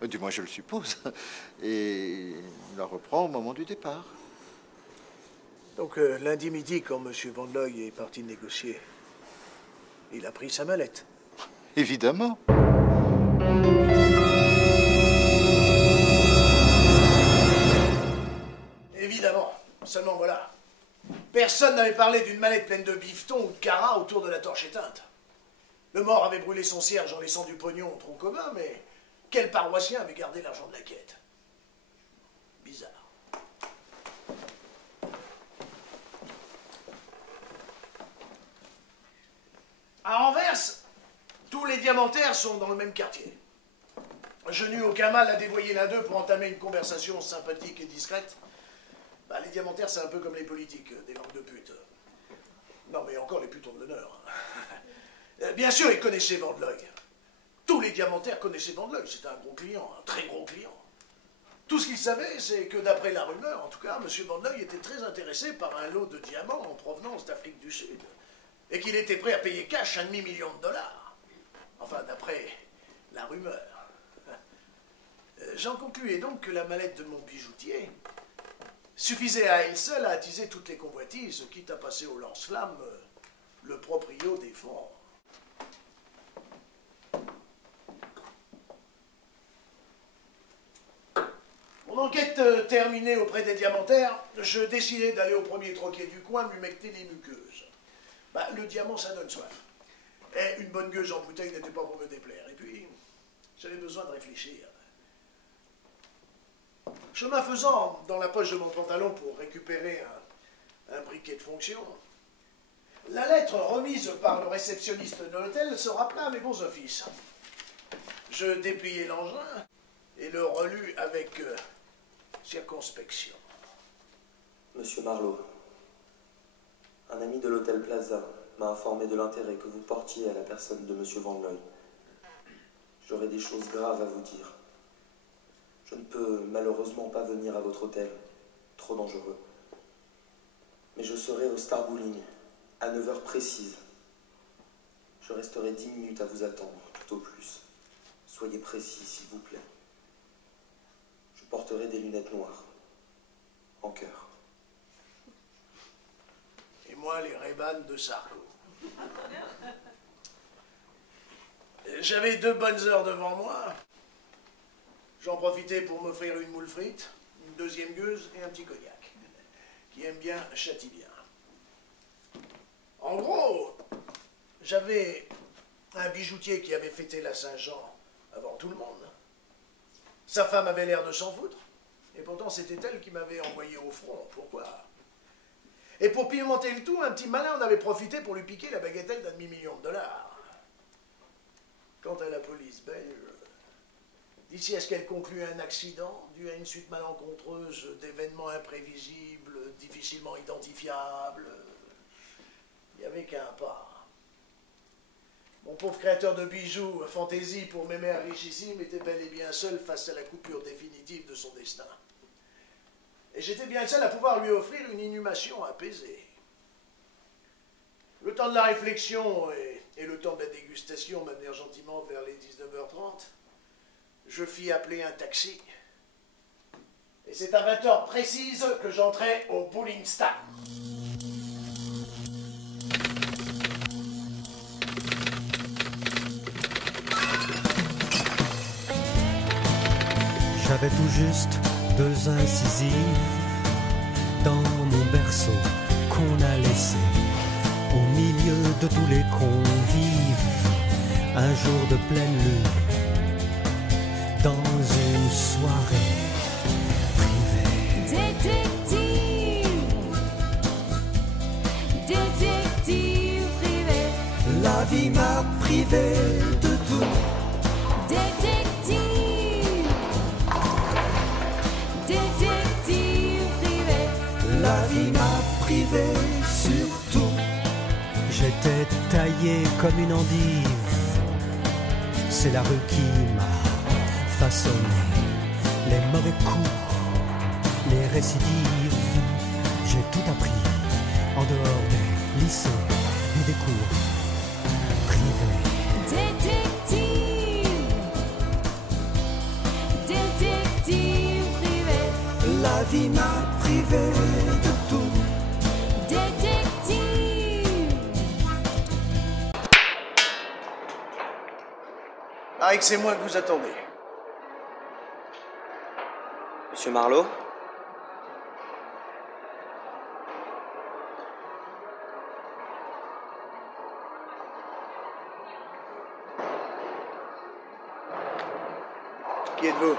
du moins je le suppose, et il la reprend au moment du départ. Donc, lundi midi, quand M. Van Looy est parti négocier, il a pris sa mallette. Évidemment. Évidemment. Seulement voilà. Personne n'avait parlé d'une mallette pleine de bifetons ou de caras autour de la torche éteinte. Le mort avait brûlé son cierge en laissant du pognon au tronc commun, mais quel paroissien avait gardé l'argent de la quête? Bizarre. À Anvers, tous les diamantaires sont dans le même quartier. Je n'eus aucun mal à dévoyer l'un d'eux pour entamer une conversation sympathique et discrète. Bah, les diamantaires, c'est un peu comme les politiques, des langues de pute. Non, mais encore les putes ont de l'honneur. Bien sûr, ils connaissaient Van Looy. Tous les diamantaires connaissaient Van Looy. C'était un gros client, un très gros client. Tout ce qu'ils savaient, c'est que d'après la rumeur, en tout cas, M. Van Looy était très intéressé par un lot de diamants en provenance d'Afrique du Sud. Et qu'il était prêt à payer cash $1,5 million. Enfin, d'après la rumeur. J'en concluais donc que la mallette de mon bijoutier suffisait à elle seule à attiser toutes les convoitises, quitte à passer au lance-flamme le proprio des fonds. Mon enquête terminée auprès des diamantaires, je décidai d'aller au premier troquet du coin m'humecter les muqueuses. Bah, le diamant, ça donne soif. Et une bonne gueuse en bouteille n'était pas pour me déplaire. Et puis, j'avais besoin de réfléchir. Chemin faisant, dans la poche de mon pantalon pour récupérer un briquet de fonction, la lettre remise par le réceptionniste de l'hôtel se rappela à mes bons offices. Je dépliai l'engin et le relus avec circonspection. Monsieur Marlowe, un ami de l'hôtel Plaza m'a informé de l'intérêt que vous portiez à la personne de Monsieur Van Looy. J'aurais des choses graves à vous dire. Je ne peux malheureusement pas venir à votre hôtel, trop dangereux. Mais je serai au Star Bowling, à 9h précise. Je resterai 10 minutes à vous attendre, tout au plus. Soyez précis, s'il vous plaît. Je porterai des lunettes noires, en cœur. Et moi, les Ray-Ban de Sarko. J'avais 2 bonnes heures devant moi. J'en profitais pour m'offrir une moule frite, une deuxième gueuse et un petit cognac. Qui aime bien, châtie bien. En gros, j'avais un bijoutier qui avait fêté la Saint-Jean avant tout le monde. Sa femme avait l'air de s'en foutre. Et pourtant, c'était elle qui m'avait envoyé au front. Pourquoi? Et pour pimenter le tout, un petit malin en avait profité pour lui piquer la bagatelle d'$1,5 million. Quant à la police belge, d'ici à ce qu'elle conclue un accident dû à une suite malencontreuse d'événements imprévisibles, difficilement identifiables, il n'y avait qu'un pas. Mon pauvre créateur de bijoux, fantaisie pour mes mères richissimes, était bel et bien seul face à la coupure définitive de son destin. Et j'étais bien seul à pouvoir lui offrir une inhumation apaisée. Le temps de la réflexion et le temps de la dégustation m'amenèrent gentiment vers les 19h30. Je fis appeler un taxi. Et c'est à 20h précise que j'entrais au Bowling Star. J'avais tout juste 2 incisives dans mon berceau qu'on a laissé au milieu de tous les convives. Un jour de pleine lune, dans une soirée privée. Détective privé. La vie m'a privé de tout. Détective privé. La vie m'a privé surtout. J'étais taillé comme une endive. C'est la rue qui m'a façonné. Les mauvais coups, les récidives. J'ai tout appris en dehors des lycées et des cours privés. Détective privé. La vie m'a privé de tout. Détective. Paraît que c'est moi que vous attendez. Monsieur Marlowe? Qui êtes-vous?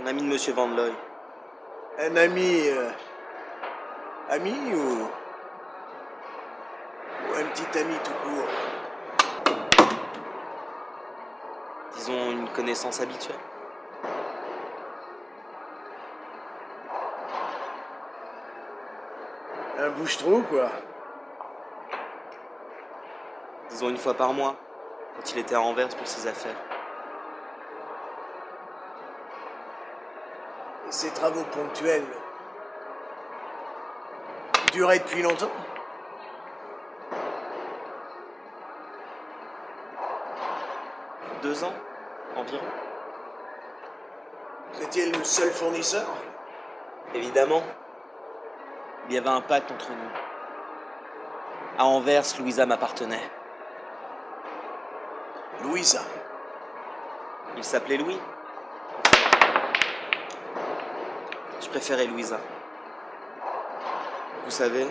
Un ami de Monsieur Van Looy. Un ami... ami ou un petit ami tout court? Disons une connaissance habituelle. Un bouche-trou, quoi. Disons une fois par mois, quand il était à Anvers pour ses affaires. Et ces travaux ponctuels duraient depuis longtemps? Deux ans, environ. Vous étiez le seul fournisseur? Évidemment. Il y avait un pacte entre nous. À Anvers, Louisa m'appartenait. Louisa? Il s'appelait Louis. Je préférais Louisa. Vous savez,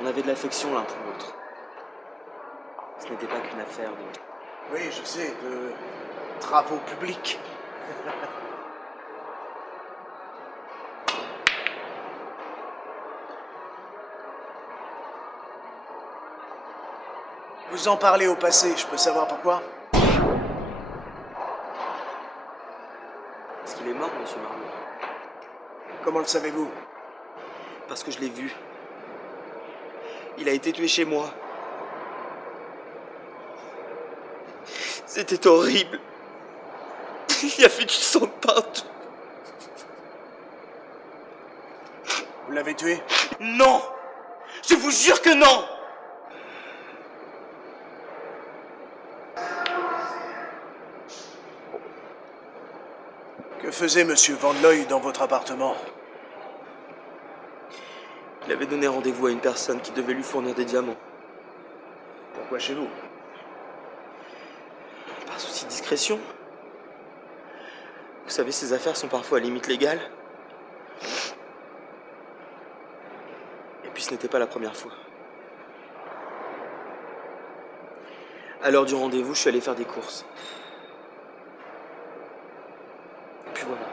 on avait de l'affection l'un pour l'autre. Ce n'était pas qu'une affaire de... Oui, je sais, de travaux publics. Vous en parlez au passé, je peux savoir pourquoi? Est-ce qu'il est mort, monsieur Marlowe? Comment le savez-vous? Parce que je l'ai vu. Il a été tué chez moi. C'était horrible. Il y avait du sang de partout. Vous l'avez tué? Non! Je vous jure que non! Que faisait Monsieur Van Looy dans votre appartement? Il avait donné rendez-vous à une personne qui devait lui fournir des diamants. Pourquoi chez vous? Par souci de discrétion. Vous savez, ces affaires sont parfois à limite légale. Et puis ce n'était pas la première fois. À l'heure du rendez-vous, je suis allé faire des courses. Et puis voilà.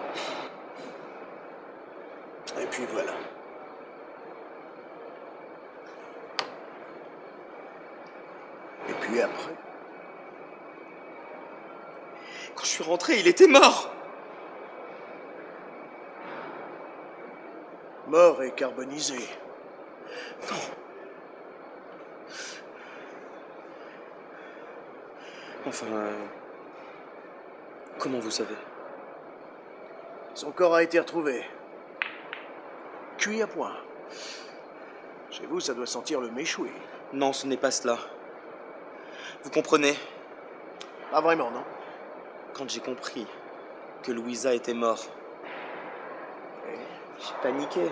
Et puis voilà. Et puis après? Quand je suis rentré, il était mort. Mort et carbonisé. Non. Enfin... comment vous savez? Son corps a été retrouvé. Cuit à point. Chez vous, ça doit sentir le méchoui. Non, ce n'est pas cela. Vous comprenez? Pas vraiment, non? Quand j'ai compris que Louisa était mort, j'ai paniqué.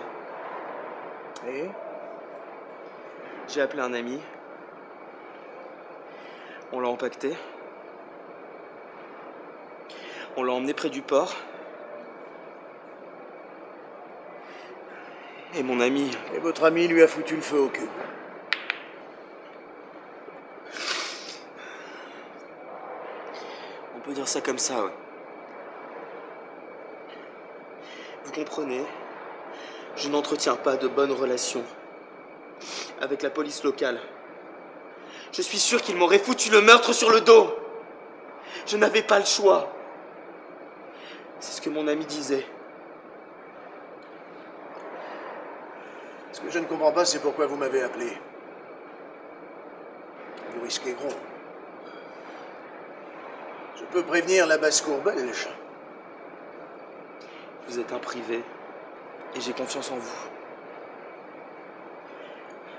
Et? J'ai appelé un ami. On l'a empaqueté. On l'a emmené près du port. Et mon ami. Et votre ami lui a foutu le feu au cul. On peut dire ça comme ça, ouais. Vous comprenez? Je n'entretiens pas de bonnes relations avec la police locale. Je suis sûr qu'ils m'auraient foutu le meurtre sur le dos. Je n'avais pas le choix. C'est ce que mon ami disait. Ce que je ne comprends pas, c'est pourquoi vous m'avez appelé. Vous risquez gros. Je peux prévenir la basse-cour belge. Vous êtes un privé et j'ai confiance en vous.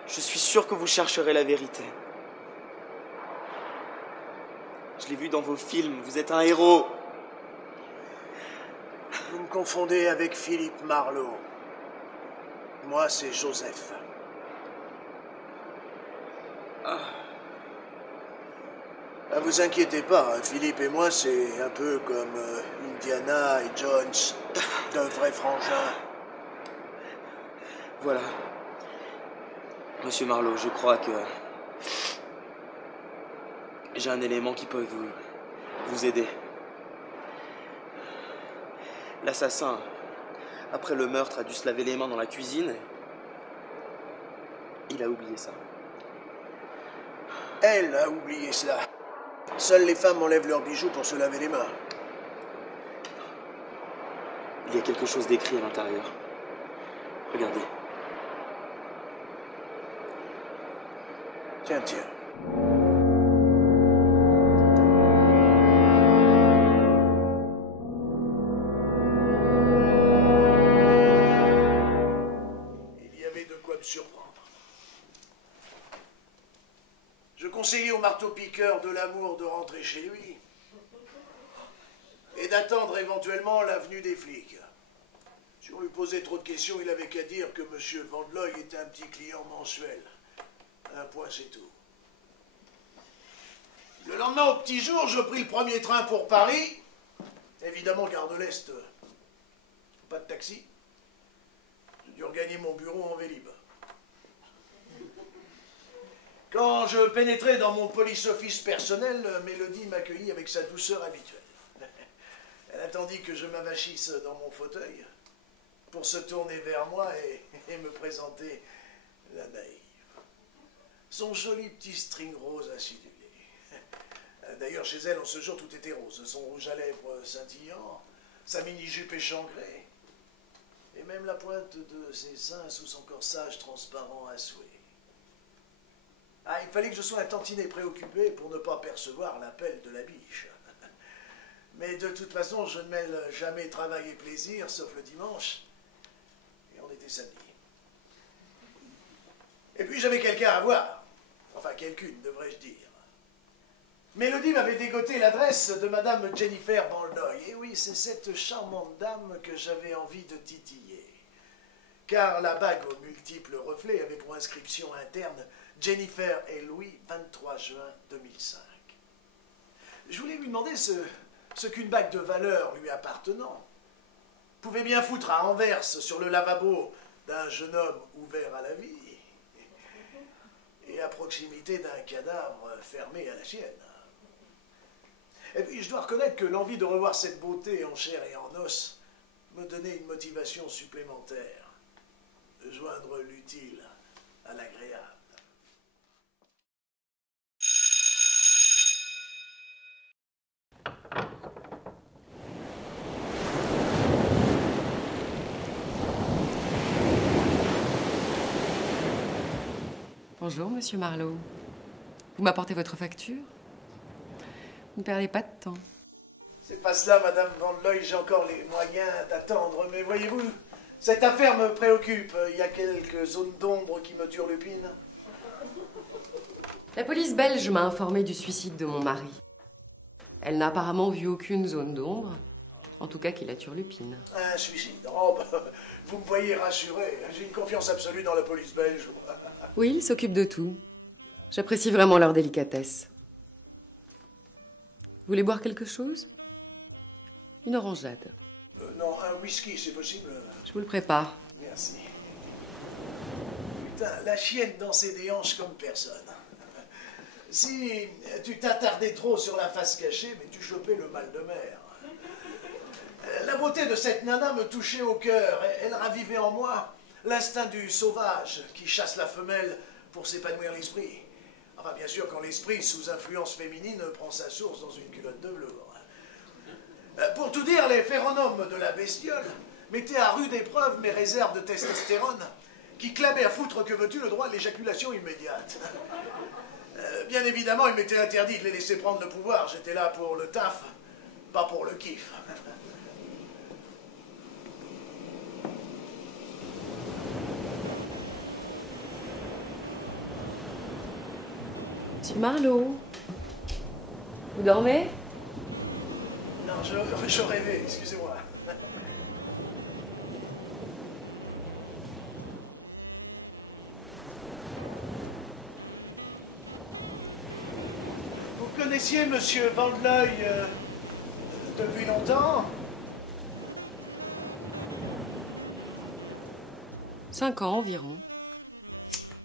Je suis sûr que vous chercherez la vérité. Je l'ai vu dans vos films, vous êtes un héros. Vous me confondez avec Philippe Marlowe. Moi, c'est Joseph. Ah, vous inquiétez pas, hein, Philippe et moi, c'est un peu comme Indiana et Jones, d'un vrai frangin. Voilà. Monsieur Marlowe, je crois que j'ai un élément qui peut vous aider. L'assassin, après le meurtre, a dû se laver les mains dans la cuisine. Il a oublié ça. Elle a oublié cela. Seules les femmes enlèvent leurs bijoux pour se laver les mains. Il y a quelque chose d'écrit à l'intérieur. Regardez. Tiens. Il y avait de quoi me surprendre. Je conseillais au marteau-piqueur de l'amour de rentrer chez lui et d'attendre éventuellement la venue des flics. Si on lui posait trop de questions, il avait qu'à dire que M. Van Looy était un petit client mensuel. Un point, c'est tout. Le lendemain, au petit jour, je pris le premier train pour Paris. Évidemment, gare de l'Est, pas de taxi. J'ai dû regagner mon bureau en Vélib. Quand je pénétrai dans mon police office personnel, Mélodie m'accueillit avec sa douceur habituelle. Elle attendit que je m'avachisse dans mon fauteuil pour se tourner vers moi et me présenter la naïve. Son joli petit string rose acidulé. D'ailleurs, chez elle, en ce jour, tout était rose. Son rouge à lèvres scintillant, sa mini-jupe échancrée, et même la pointe de ses seins sous son corsage transparent à souhait. Ah, il fallait que je sois un tantinet préoccupé pour ne pas percevoir l'appel de la biche. Mais de toute façon, je ne mêle jamais travail et plaisir, sauf le dimanche. Et on était samedi. Et puis j'avais quelqu'un à voir. Enfin, quelqu'une, devrais-je dire. Mélodie m'avait dégoté l'adresse de Madame Jennifer Van Looy. Et oui, c'est cette charmante dame que j'avais envie de titiller. Car la bague aux multiples reflets avait pour inscription interne Jennifer et Louis, 23 juin 2005. Je voulais lui demander ce qu'une bague de valeur lui appartenant pouvait bien foutre à Anvers sur le lavabo d'un jeune homme ouvert à la vie et à proximité d'un cadavre fermé à la chienne. Et puis je dois reconnaître que l'envie de revoir cette beauté en chair et en os me donnait une motivation supplémentaire, de joindre l'utile à l'agréable. Bonjour, monsieur Marlowe. Vous m'apportez votre facture? Ne perdez pas de temps. C'est pas cela, Madame Van Looy, j'ai encore les moyens d'attendre, mais voyez-vous, cette affaire me préoccupe. Il y a quelques zones d'ombre qui me turlupinent. La police belge m'a informé du suicide de mon mari. Elle n'a apparemment vu aucune zone d'ombre, en tout cas qui la turlupine. Un suicide? Oh, bah, vous me voyez rassuré. J'ai une confiance absolue dans la police belge. Oui, ils s'occupent de tout. J'apprécie vraiment leur délicatesse. Vous voulez boire quelque chose? Une orangeade. Non, un whisky, c'est possible? Je vous le prépare. Merci. Putain, la chienne dansait des hanches comme personne. Si tu t'attardais trop sur la face cachée, mais tu chopais le mal de mer. La beauté de cette nana me touchait au cœur. Elle ravivait en moi l'instinct du sauvage qui chasse la femelle pour s'épanouir l'esprit. Enfin, bien sûr, quand l'esprit, sous influence féminine, prend sa source dans une culotte de velours. Pour tout dire, les phéromones de la bestiole mettaient à rude épreuve mes réserves de testostérone qui clamaient à foutre que veux-tu le droit à l'éjaculation immédiate. Bien évidemment, il m'était interdit de les laisser prendre le pouvoir. J'étais là pour le taf, pas pour le kiff. Monsieur Marlowe, vous dormez? Non, je rêvais, excusez-moi. Vous connaissiez Monsieur Vandleuil depuis longtemps? 5 ans environ.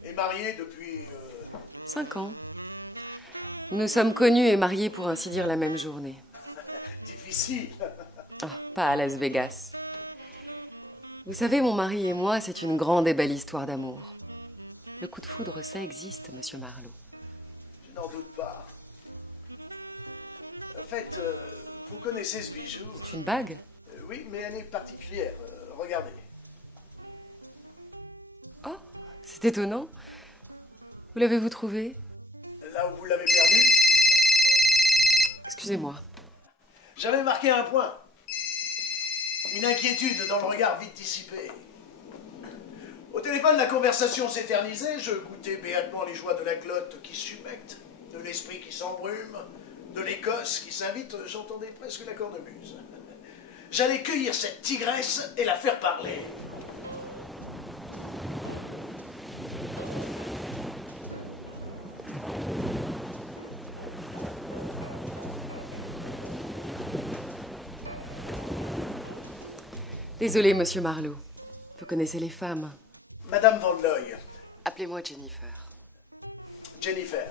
Et marié depuis... 5 ans. Nous nous sommes connus et mariés pour ainsi dire la même journée. Difficile. Ah, pas à Las Vegas. Vous savez, mon mari et moi, c'est une grande et belle histoire d'amour. Le coup de foudre, ça existe, Monsieur Marlowe. Je n'en doute pas. En fait, vous connaissez ce bijou? C'est une bague? Oui, mais elle est particulière. Regardez. Oh, c'est étonnant. Où l'avez-vous trouvé? Là où vous l'avez perdu? Excusez-moi. J'avais marqué un point. Une inquiétude dans le regard vite dissipé. Au téléphone, la conversation s'éternisait. Je goûtais béatement les joies de la glotte qui s'humecte, de l'esprit qui s'embrume, de l'Écosse qui s'invite. J'entendais presque la cornemuse. J'allais cueillir cette tigresse et la faire parler. Désolée, Monsieur Marlowe. Vous connaissez les femmes. Madame Vandleuil. Appelez-moi Jennifer. Jennifer,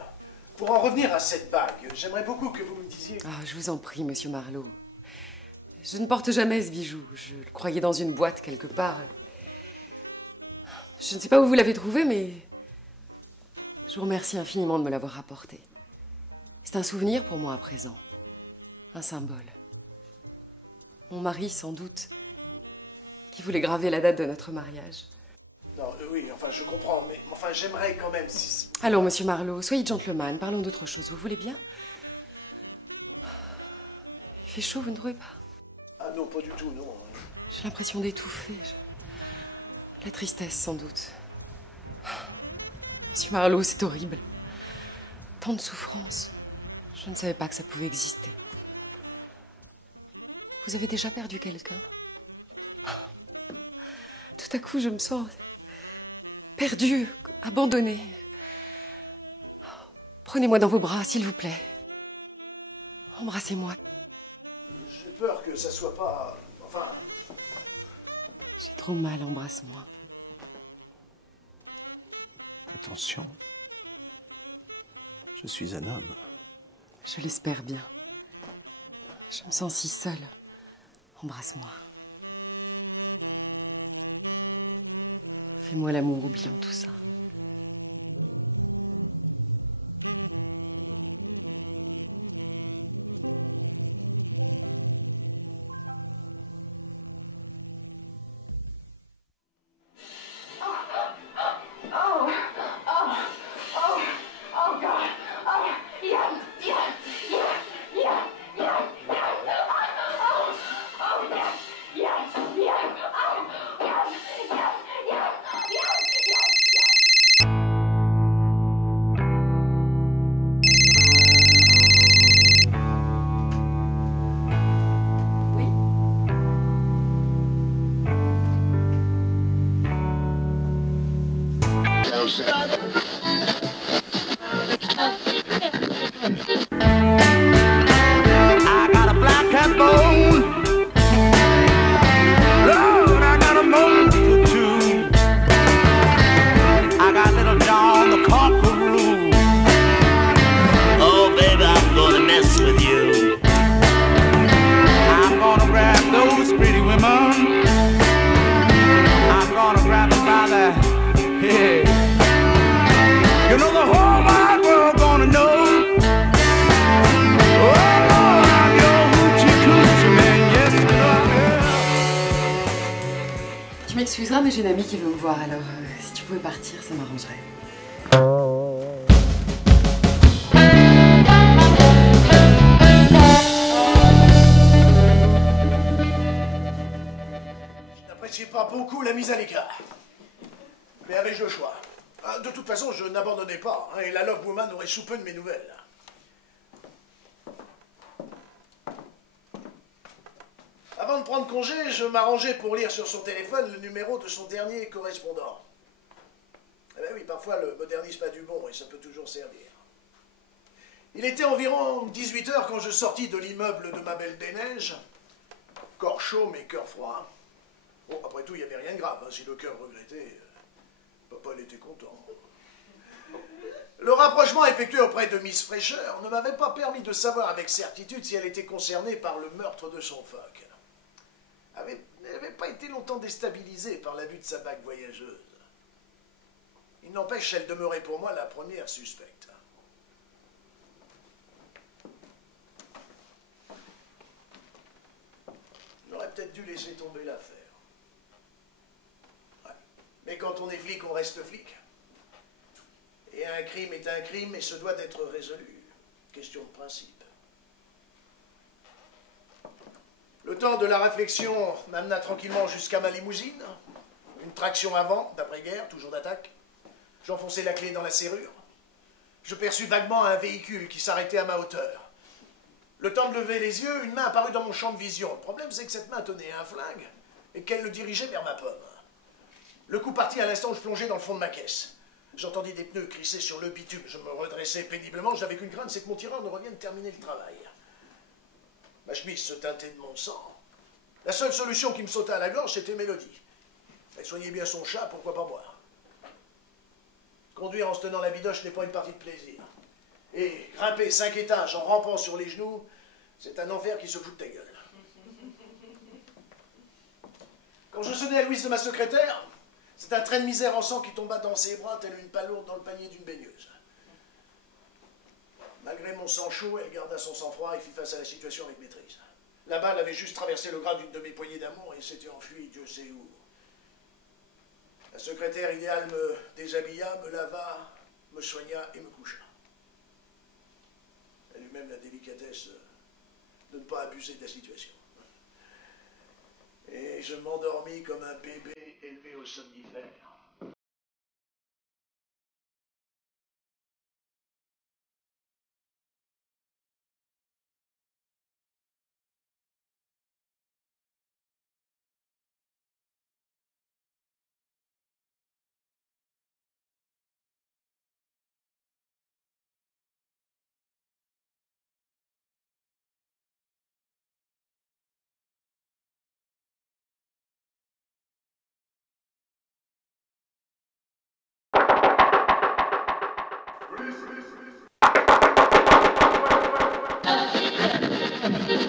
pour en revenir à cette bague, j'aimerais beaucoup que vous me disiez... Ah, je vous en prie, Monsieur Marlowe. Je ne porte jamais ce bijou. Je le croyais dans une boîte quelque part. Je ne sais pas où vous l'avez trouvé, mais... je vous remercie infiniment de me l'avoir apporté. C'est un souvenir pour moi à présent. Un symbole. Mon mari, sans doute... qui voulait graver la date de notre mariage. Non, oui, enfin, je comprends, mais enfin, j'aimerais quand même si... Allons, Monsieur Marlowe, soyez gentleman, parlons d'autre chose. Vous voulez bien? Il fait chaud, vous ne trouvez pas? Ah non, pas du tout, non. J'ai l'impression d'étouffer. La tristesse, sans doute. Monsieur Marlowe, c'est horrible. Tant de souffrance. Je ne savais pas que ça pouvait exister. Vous avez déjà perdu quelqu'un? Tout à coup, je me sens perdue, abandonnée. Prenez-moi dans vos bras, s'il vous plaît. Embrassez-moi. J'ai peur que ça soit pas... Enfin... J'ai trop mal, embrasse-moi. Attention. Je suis un homme. Je l'espère bien. Je me sens si seule. Embrasse-moi. Fais-moi l'amour, oubliant tout ça. I got a black cat bone. Lord, I got a multitude. I got Yeah. You know the whole wide world gonna know. Oh, I'm your hoochie coochie man, yes sir. Tu m'excuseras, mais j'ai une amie qui veut me voir, alors si tu pouvais partir, ça m'arrangerait. Je n'appréciais pas beaucoup la mise à l'écart. Mais avais-je le choix? De toute façon, je n'abandonnais pas, hein, et la Love Woman aurait sous peu de mes nouvelles. Avant de prendre congé, je m'arrangeais pour lire sur son téléphone le numéro de son dernier correspondant. Eh bien oui, parfois le modernisme a du bon et ça peut toujours servir. Il était environ 18 h quand je sortis de l'immeuble de ma Belle des Neiges. Corps chaud mais cœur froid. Bon, après tout, il n'y avait rien de grave, hein, si le cœur regrettait. Papa, il était content. Le rapprochement effectué auprès de Miss Fraîcheur ne m'avait pas permis de savoir avec certitude si elle était concernée par le meurtre de son phoque. Elle n'avait pas été longtemps déstabilisée par la vue de sa bague voyageuse. Il n'empêche, elle demeurait pour moi la première suspecte. J'aurais peut-être dû laisser tomber l'affaire. Ouais. Mais quand on est flic, on reste flic. Et un crime est un crime et se doit d'être résolu. Question de principe. Le temps de la réflexion m'amena tranquillement jusqu'à ma limousine. Une traction avant, d'après-guerre, toujours d'attaque. J'enfonçai la clé dans la serrure. Je perçus vaguement un véhicule qui s'arrêtait à ma hauteur. Le temps de lever les yeux, une main apparut dans mon champ de vision. Le problème, c'est que cette main tenait un flingue et qu'elle le dirigeait vers ma pomme. Le coup partit à l'instant où je plongeais dans le fond de ma caisse. J'entendis des pneus crisser sur le bitume. Je me redressai péniblement. Je n'avais qu'une crainte, c'est que mon tireur ne revienne terminer le travail. Ma chemise se teintait de mon sang. La seule solution qui me sauta à la gorge, c'était Mélodie. Elle soignait bien son chat, pourquoi pas moi? Conduire en se tenant la bidoche n'est pas une partie de plaisir. Et grimper 5 étages en rampant sur les genoux, c'est un enfer qui se fout de ta gueule. Quand je sonnai à Louise de ma secrétaire, c'est un train de misère en sang qui tomba dans ses bras, telle une palourde dans le panier d'une baigneuse. Malgré mon sang chaud, elle garda son sang-froid et fit face à la situation avec maîtrise. La balle avait juste traversé le gras d'une de mes poignées d'amour et s'était enfuie, Dieu sait où. La secrétaire idéale me déshabilla, me lava, me soigna et me coucha. Elle eut même la délicatesse de ne pas abuser de la situation. Et je m'endormis comme un bébé élevé au somnifère.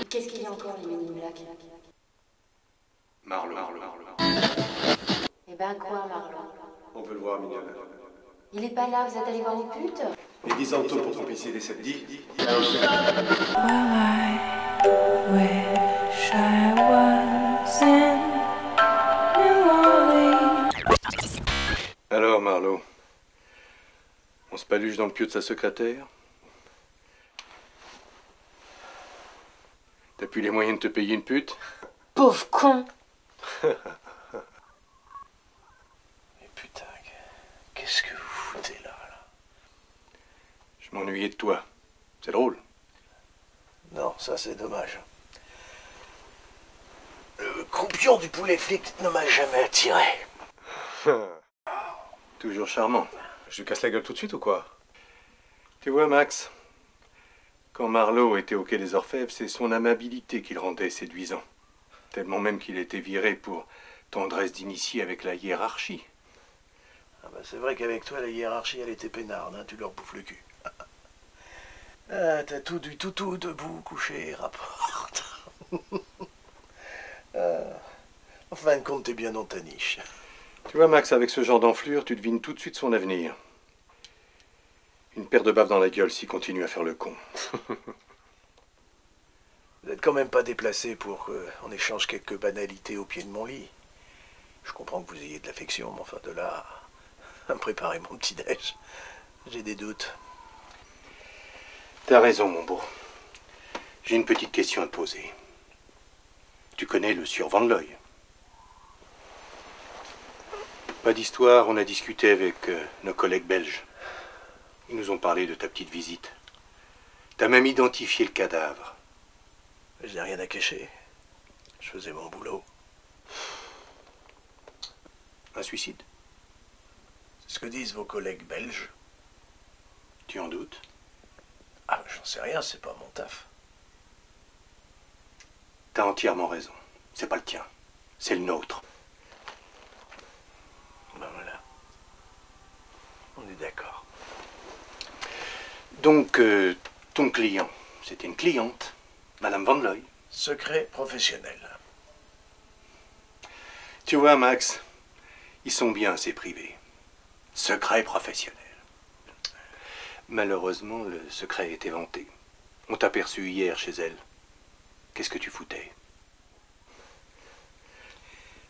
Qu'est-ce qu'il y a encore, les Men in Black? Marlowe. Eh ben quoi, Marlowe? On peut le voir, mignonne. Il est pas là, vous êtes allé voir les putes? Et 10 ans de taux pour tromper ici des samedis. Wish I was in New Orleans. Alors, Marlowe, on se paluche dans le pieu de sa secrétaire? T'as plus les moyens de te payer une pute? Pauvre con! Mais putain, qu'est-ce que vous foutez là? Je m'ennuyais de toi. C'est drôle. Non, ça c'est dommage. Le croupion du poulet flic ne m'a jamais attiré. Toujours charmant. Je lui casse la gueule tout de suite ou quoi? Tu vois, Max, quand Marlowe était au quai des Orfèvres, c'est son amabilité qui le rendait séduisant. Tellement même qu'il était viré pour tendresse d'initié avec la hiérarchie. Ah bah c'est vrai qu'avec toi, la hiérarchie, elle était peinarde, hein, tu leur bouffes le cul. Ah, t'as tout du toutou, debout, couché, rapporte. En fin de compte, t'es bien dans ta niche. Tu vois, Max, avec ce genre d'enflure, tu devines tout de suite son avenir. Une paire de baffes dans la gueule s'il continue à faire le con. Vous n'êtes quand même pas déplacé pour qu'on échange quelques banalités au pied de mon lit. Je comprends que vous ayez de l'affection, mais enfin de là à me préparer mon petit-déj, j'ai des doutes. T'as raison, mon beau. J'ai une petite question à te poser. Tu connais le sieur Van Looy? Pas d'histoire, on a discuté avec nos collègues belges. Ils nous ont parlé de ta petite visite. T'as même identifié le cadavre. Je n'ai rien à cacher. Je faisais mon boulot. Un suicide? C'est ce que disent vos collègues belges. Tu en doutes? Ah, j'en sais rien, c'est pas mon taf. T'as entièrement raison. C'est pas le tien. C'est le nôtre. Ben voilà. On est d'accord. Donc, ton client, c'était une cliente, Madame Van Looy. Secret professionnel. Tu vois, Max, ils sont bien assez privés. Secret professionnel. Malheureusement, le secret a été vanté. On t'a aperçu hier chez elle. Qu'est-ce que tu foutais?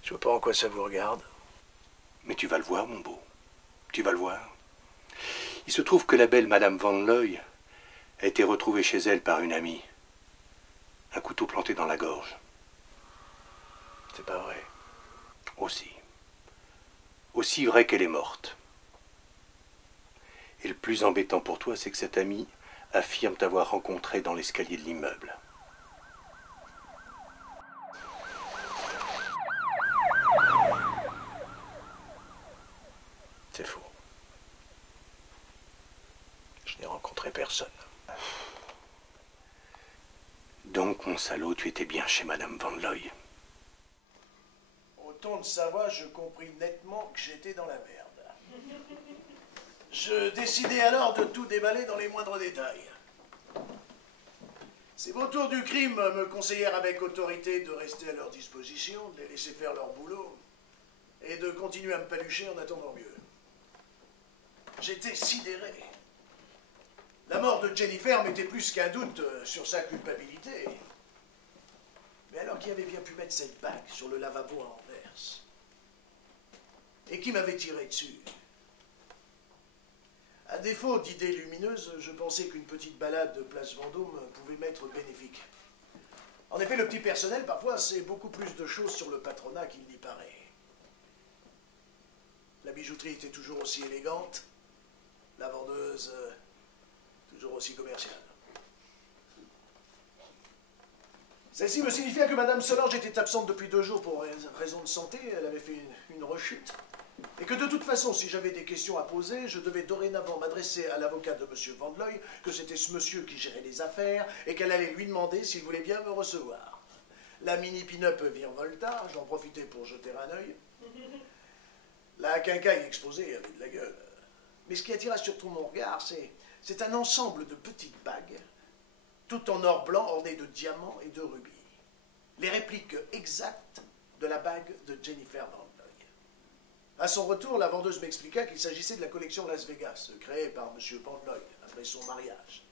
Je vois pas en quoi ça vous regarde. Mais tu vas le voir, mon beau. Tu vas le voir. Il se trouve que la belle Madame Van Looy a été retrouvée chez elle par une amie. Un couteau planté dans la gorge. C'est pas vrai. Aussi. Aussi vrai qu'elle est morte. Et le plus embêtant pour toi, c'est que cette amie affirme t'avoir rencontré dans l'escalier de l'immeuble. C'est faux. Je n'ai rencontré personne. Donc, mon salaud, tu étais bien chez Madame Van Looy. Au ton de sa voix, je compris nettement que j'étais dans la merde. Je décidai alors de tout déballer dans les moindres détails. Ces vautours du crime me conseillèrent avec autorité de rester à leur disposition, de les laisser faire leur boulot, et de continuer à me palucher en attendant mieux. J'étais sidéré. La mort de Jennifer m'était plus qu'un doute sur sa culpabilité. Mais alors qui avait bien pu mettre cette bague sur le lavabo à Anvers? Et qui m'avait tiré dessus? À défaut d'idées lumineuses, je pensais qu'une petite balade de Place Vendôme pouvait m'être bénéfique. En effet, le petit personnel, parfois, sait beaucoup plus de choses sur le patronat qu'il n'y paraît. La bijouterie était toujours aussi élégante, la vendeuse toujours aussi commerciale. Celle-ci me signifia que Madame Solange était absente depuis 2 jours pour raison de santé, elle avait fait une rechute. Et que de toute façon, si j'avais des questions à poser, je devais dorénavant m'adresser à l'avocat de M. Van Looy, que c'était ce monsieur qui gérait les affaires, et qu'elle allait lui demander s'il voulait bien me recevoir. La mini pin-up virevolta, j'en profitais pour jeter un œil. La quincaille exposée avait de la gueule. Mais ce qui attira surtout mon regard, c'est un ensemble de petites bagues, tout en or blanc ornées de diamants et de rubis. Les répliques exactes de la bague de Jennifer Van Looy. À son retour, la vendeuse m'expliqua qu'il s'agissait de la collection Las Vegas, créée par M. Van Looy après son mariage.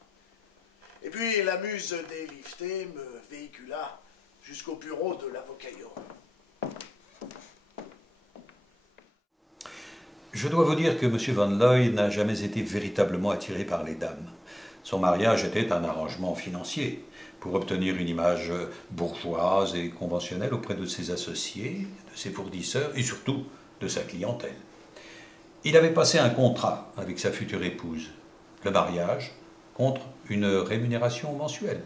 Et puis la muse des liftés me véhicula jusqu'au bureau de l'avocaillon. Je dois vous dire que M. Van Looy n'a jamais été véritablement attiré par les dames. Son mariage était un arrangement financier pour obtenir une image bourgeoise et conventionnelle auprès de ses associés, de ses fournisseurs et surtout de sa clientèle. Il avait passé un contrat avec sa future épouse, le mariage contre une rémunération mensuelle.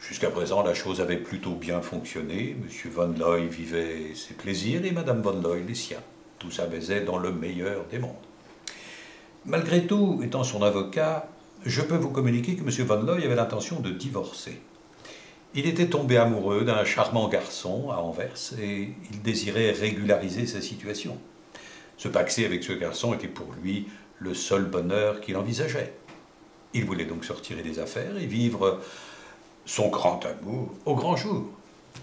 Jusqu'à présent, la chose avait plutôt bien fonctionné. M. Van Looy vivait ses plaisirs et Mme Van Looy les siens. Tout ça baisait dans le meilleur des mondes. Malgré tout, étant son avocat, je peux vous communiquer que M. Van Looy avait l'intention de divorcer. Il était tombé amoureux d'un charmant garçon à Anvers et il désirait régulariser sa situation. Se paxer avec ce garçon était pour lui le seul bonheur qu'il envisageait. Il voulait donc se retirer des affaires et vivre son grand amour au grand jour.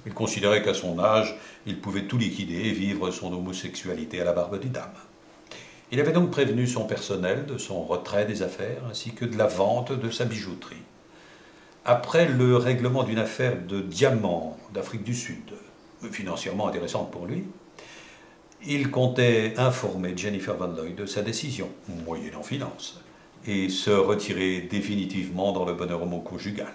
Il considérait qu'à son âge, il pouvait tout liquider et vivre son homosexualité à la barbe des dames. Il avait donc prévenu son personnel de son retrait des affaires ainsi que de la vente de sa bijouterie. Après le règlement d'une affaire de diamants d'Afrique du Sud, financièrement intéressante pour lui, il comptait informer Jennifer Van Loy de sa décision, moyennant finance, et se retirer définitivement dans le bonheur homoconjugal.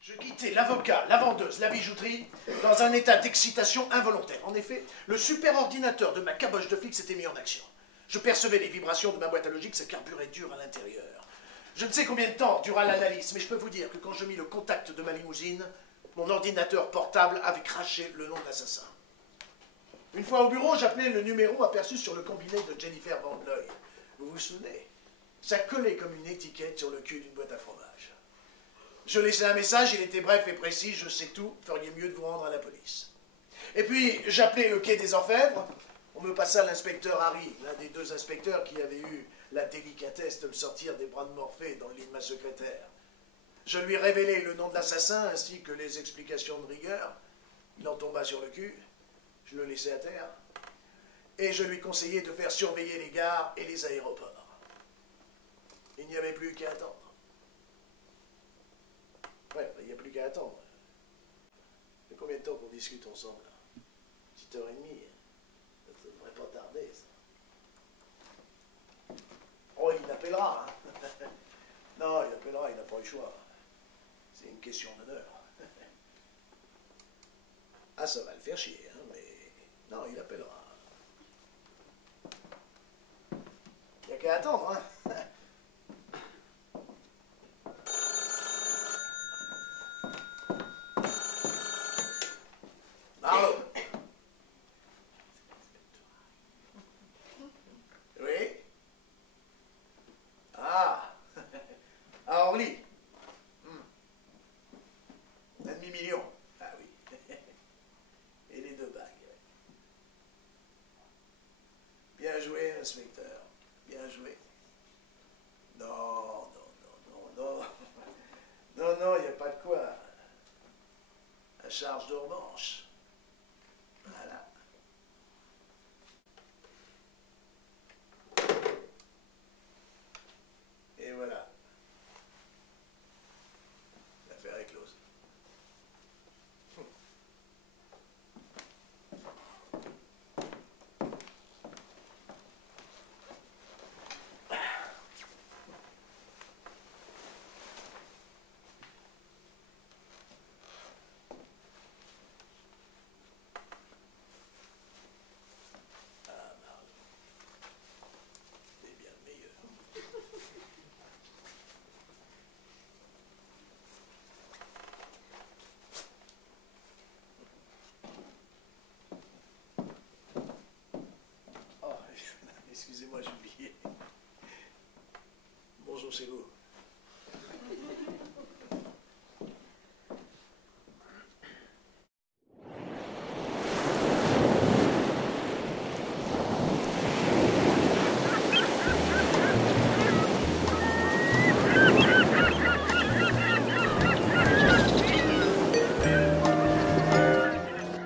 Je quittais l'avocat, la vendeuse, la bijouterie, dans un état d'excitation involontaire. En effet, le superordinateur de ma caboche de flic s'était mis en action. Je percevais les vibrations de ma boîte à logique, ça carburait dur à l'intérieur. Je ne sais combien de temps dura l'analyse, mais je peux vous dire que quand je mis le contact de ma limousine, mon ordinateur portable avait craché le nom de l'assassin. Une fois au bureau, j'appelais le numéro aperçu sur le combiné de Jennifer Van Loy. Vous vous souvenez? Ça collait comme une étiquette sur le cul d'une boîte à fromage. Je laissais un message, il était bref et précis, je sais tout, feriez mieux de vous rendre à la police. Et puis, j'appelais le quai des Orfèvres, on me passa l'inspecteur Harry, l'un des deux inspecteurs qui avait eu la délicatesse de me sortir des bras de Morphée dans le lit de ma secrétaire. Je lui révélai le nom de l'assassin ainsi que les explications de rigueur. Il en tomba sur le cul, je le laissai à terre, et je lui conseillai de faire surveiller les gares et les aéroports. Il n'y avait plus qu'à attendre. Ouais, il n'y a plus qu'à attendre. Ça fait combien de temps qu'on discute ensemble, là? 1h30. Ça ne devrait pas tarder, ça. Oh, il appellera, hein. Non, il appellera, il n'a pas eu le choix. C'est une question d'honneur. Ah, ça va le faire chier, hein, mais... Non, il appellera. Il n'y a qu'à attendre, hein. Marlowe. Oui? Ah. À Orly. Un demi-million. Ah oui. Et les 2 bagues. Bien joué, inspecteur. Bien joué. Non, non, non, non, non. Non, non, il n'y a pas de quoi. À charge de revanche. Voilà. Et voilà. L'affaire est close. Excusez-moi, j'ai oublié. Bonjour chez vous.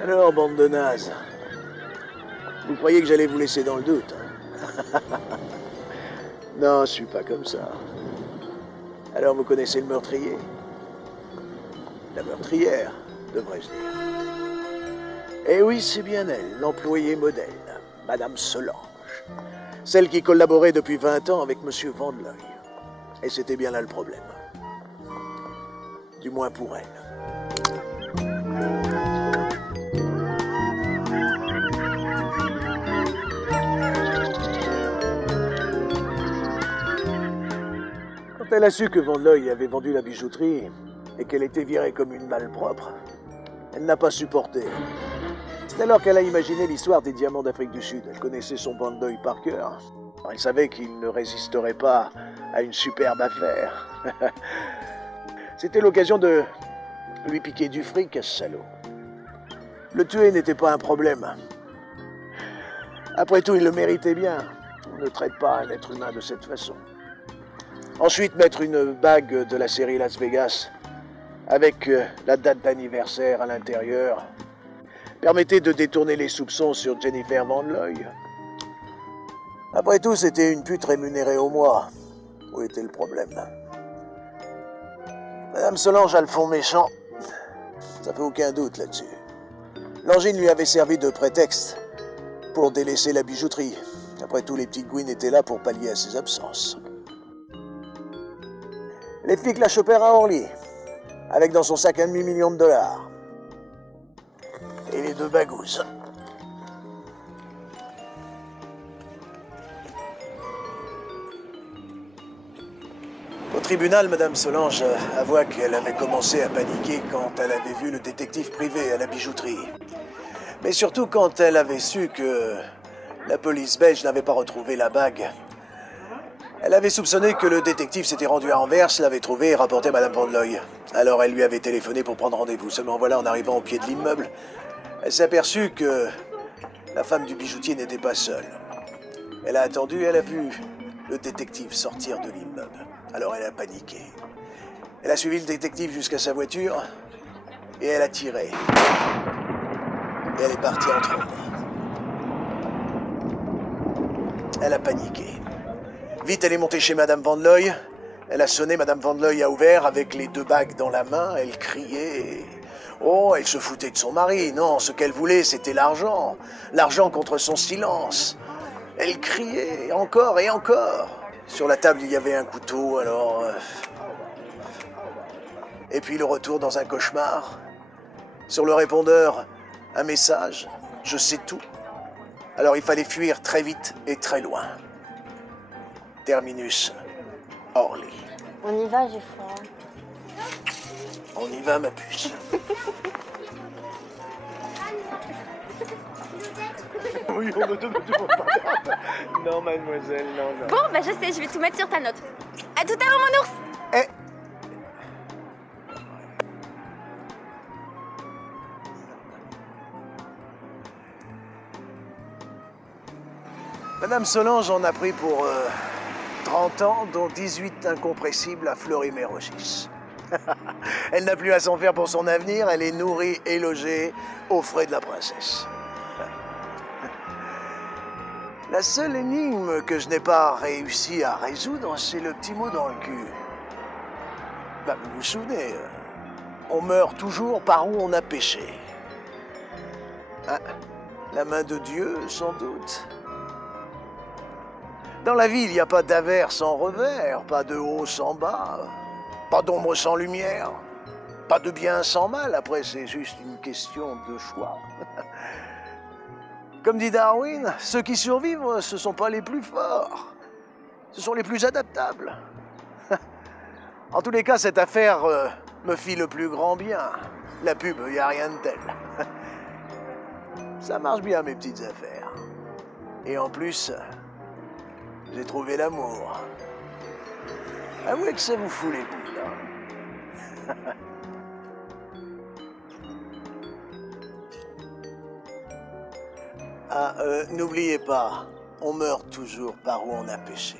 Alors, bande de nazes, vous croyez que j'allais vous laisser dans le doute, hein? Non, je suis pas comme ça. Alors vous connaissez le meurtrier? La meurtrière, devrais-je dire. Eh oui, c'est bien elle, l'employée modèle, Madame Solange. Celle qui collaborait depuis 20 ans avec Monsieur Van Loy. Et c'était bien là le problème. Du moins pour elle. Elle a su que Van Loy avait vendu la bijouterie et qu'elle était virée comme une malpropre. Elle n'a pas supporté. C'est alors qu'elle a imaginé l'histoire des diamants d'Afrique du Sud. Elle connaissait son Van Loy par cœur. Elle savait qu'il ne résisterait pas à une superbe affaire. C'était l'occasion de lui piquer du fric à ce salaud. Le tuer n'était pas un problème. Après tout, il le méritait bien. On ne traite pas un être humain de cette façon. Ensuite, mettre une bague de la série Las Vegas avec la date d'anniversaire à l'intérieur, permettait de détourner les soupçons sur Jennifer Van Loy. Après tout, c'était une pute rémunérée au mois. Où était le problème? Madame Solange a le fond méchant. Ça fait aucun doute là-dessus. L'angine lui avait servi de prétexte pour délaisser la bijouterie. Après tout, les petites Gwyn étaient là pour pallier à ses absences. Les flics la chopèrent à Orly, avec dans son sac $1,5 million. Et les 2 bagouses. Au tribunal, Madame Solange avoua qu'elle avait commencé à paniquer quand elle avait vu le détective privé à la bijouterie. Mais surtout quand elle avait su que la police belge n'avait pas retrouvé la bague. Elle avait soupçonné que le détective s'était rendu à Anvers, l'avait trouvé et rapporté à Madame Van Loy. Alors elle lui avait téléphoné pour prendre rendez-vous. Seulement voilà, en arrivant au pied de l'immeuble, elle s'est aperçue que la femme du bijoutier n'était pas seule. Elle a attendu, elle a vu le détective sortir de l'immeuble. Alors elle a paniqué. Elle a suivi le détective jusqu'à sa voiture et elle a tiré. Et elle est partie en trombe. Elle a paniqué. Vite, elle est montée chez Madame Van Loy. Elle a sonné, Madame Van Loy a ouvert avec les 2 bagues dans la main. Elle criait. Oh, elle se foutait de son mari. Non, ce qu'elle voulait, c'était l'argent. L'argent contre son silence. Elle criait encore et encore. Sur la table, il y avait un couteau, alors... Et puis le retour dans un cauchemar. Sur le répondeur, un message. Je sais tout. Alors il fallait fuir très vite et très loin. Terminus, Orly. On y va, j'ai froid. On y va, ma puce. Oui, on ne Non, mademoiselle, non. Bon, bah je sais, je vais tout mettre sur ta note. À tout à l'heure, mon ours. Madame Solange en a pris pour 30 ans, dont 18 incompressibles à Fleury-Mérogis. Elle n'a plus à s'en faire pour son avenir, elle est nourrie et logée aux frais de la princesse. La seule énigme que je n'ai pas réussi à résoudre, c'est le petit mot dans le cul. Bah, vous vous souvenez, on meurt toujours par où on a péché. Hein? La main de Dieu, sans doute. Dans la vie, il n'y a pas d'avers sans revers, pas de haut sans bas, pas d'ombre sans lumière, pas de bien sans mal. Après, c'est juste une question de choix. Comme dit Darwin, ceux qui survivent, ce ne sont pas les plus forts, ce sont les plus adaptables. En tous les cas, cette affaire me fit le plus grand bien. La pub, il n'y a rien de tel. Ça marche bien, mes petites affaires. Et en plus... j'ai trouvé l'amour. Avouez que ça vous fout les boules, hein? Ah, n'oubliez pas, on meurt toujours par où on a péché.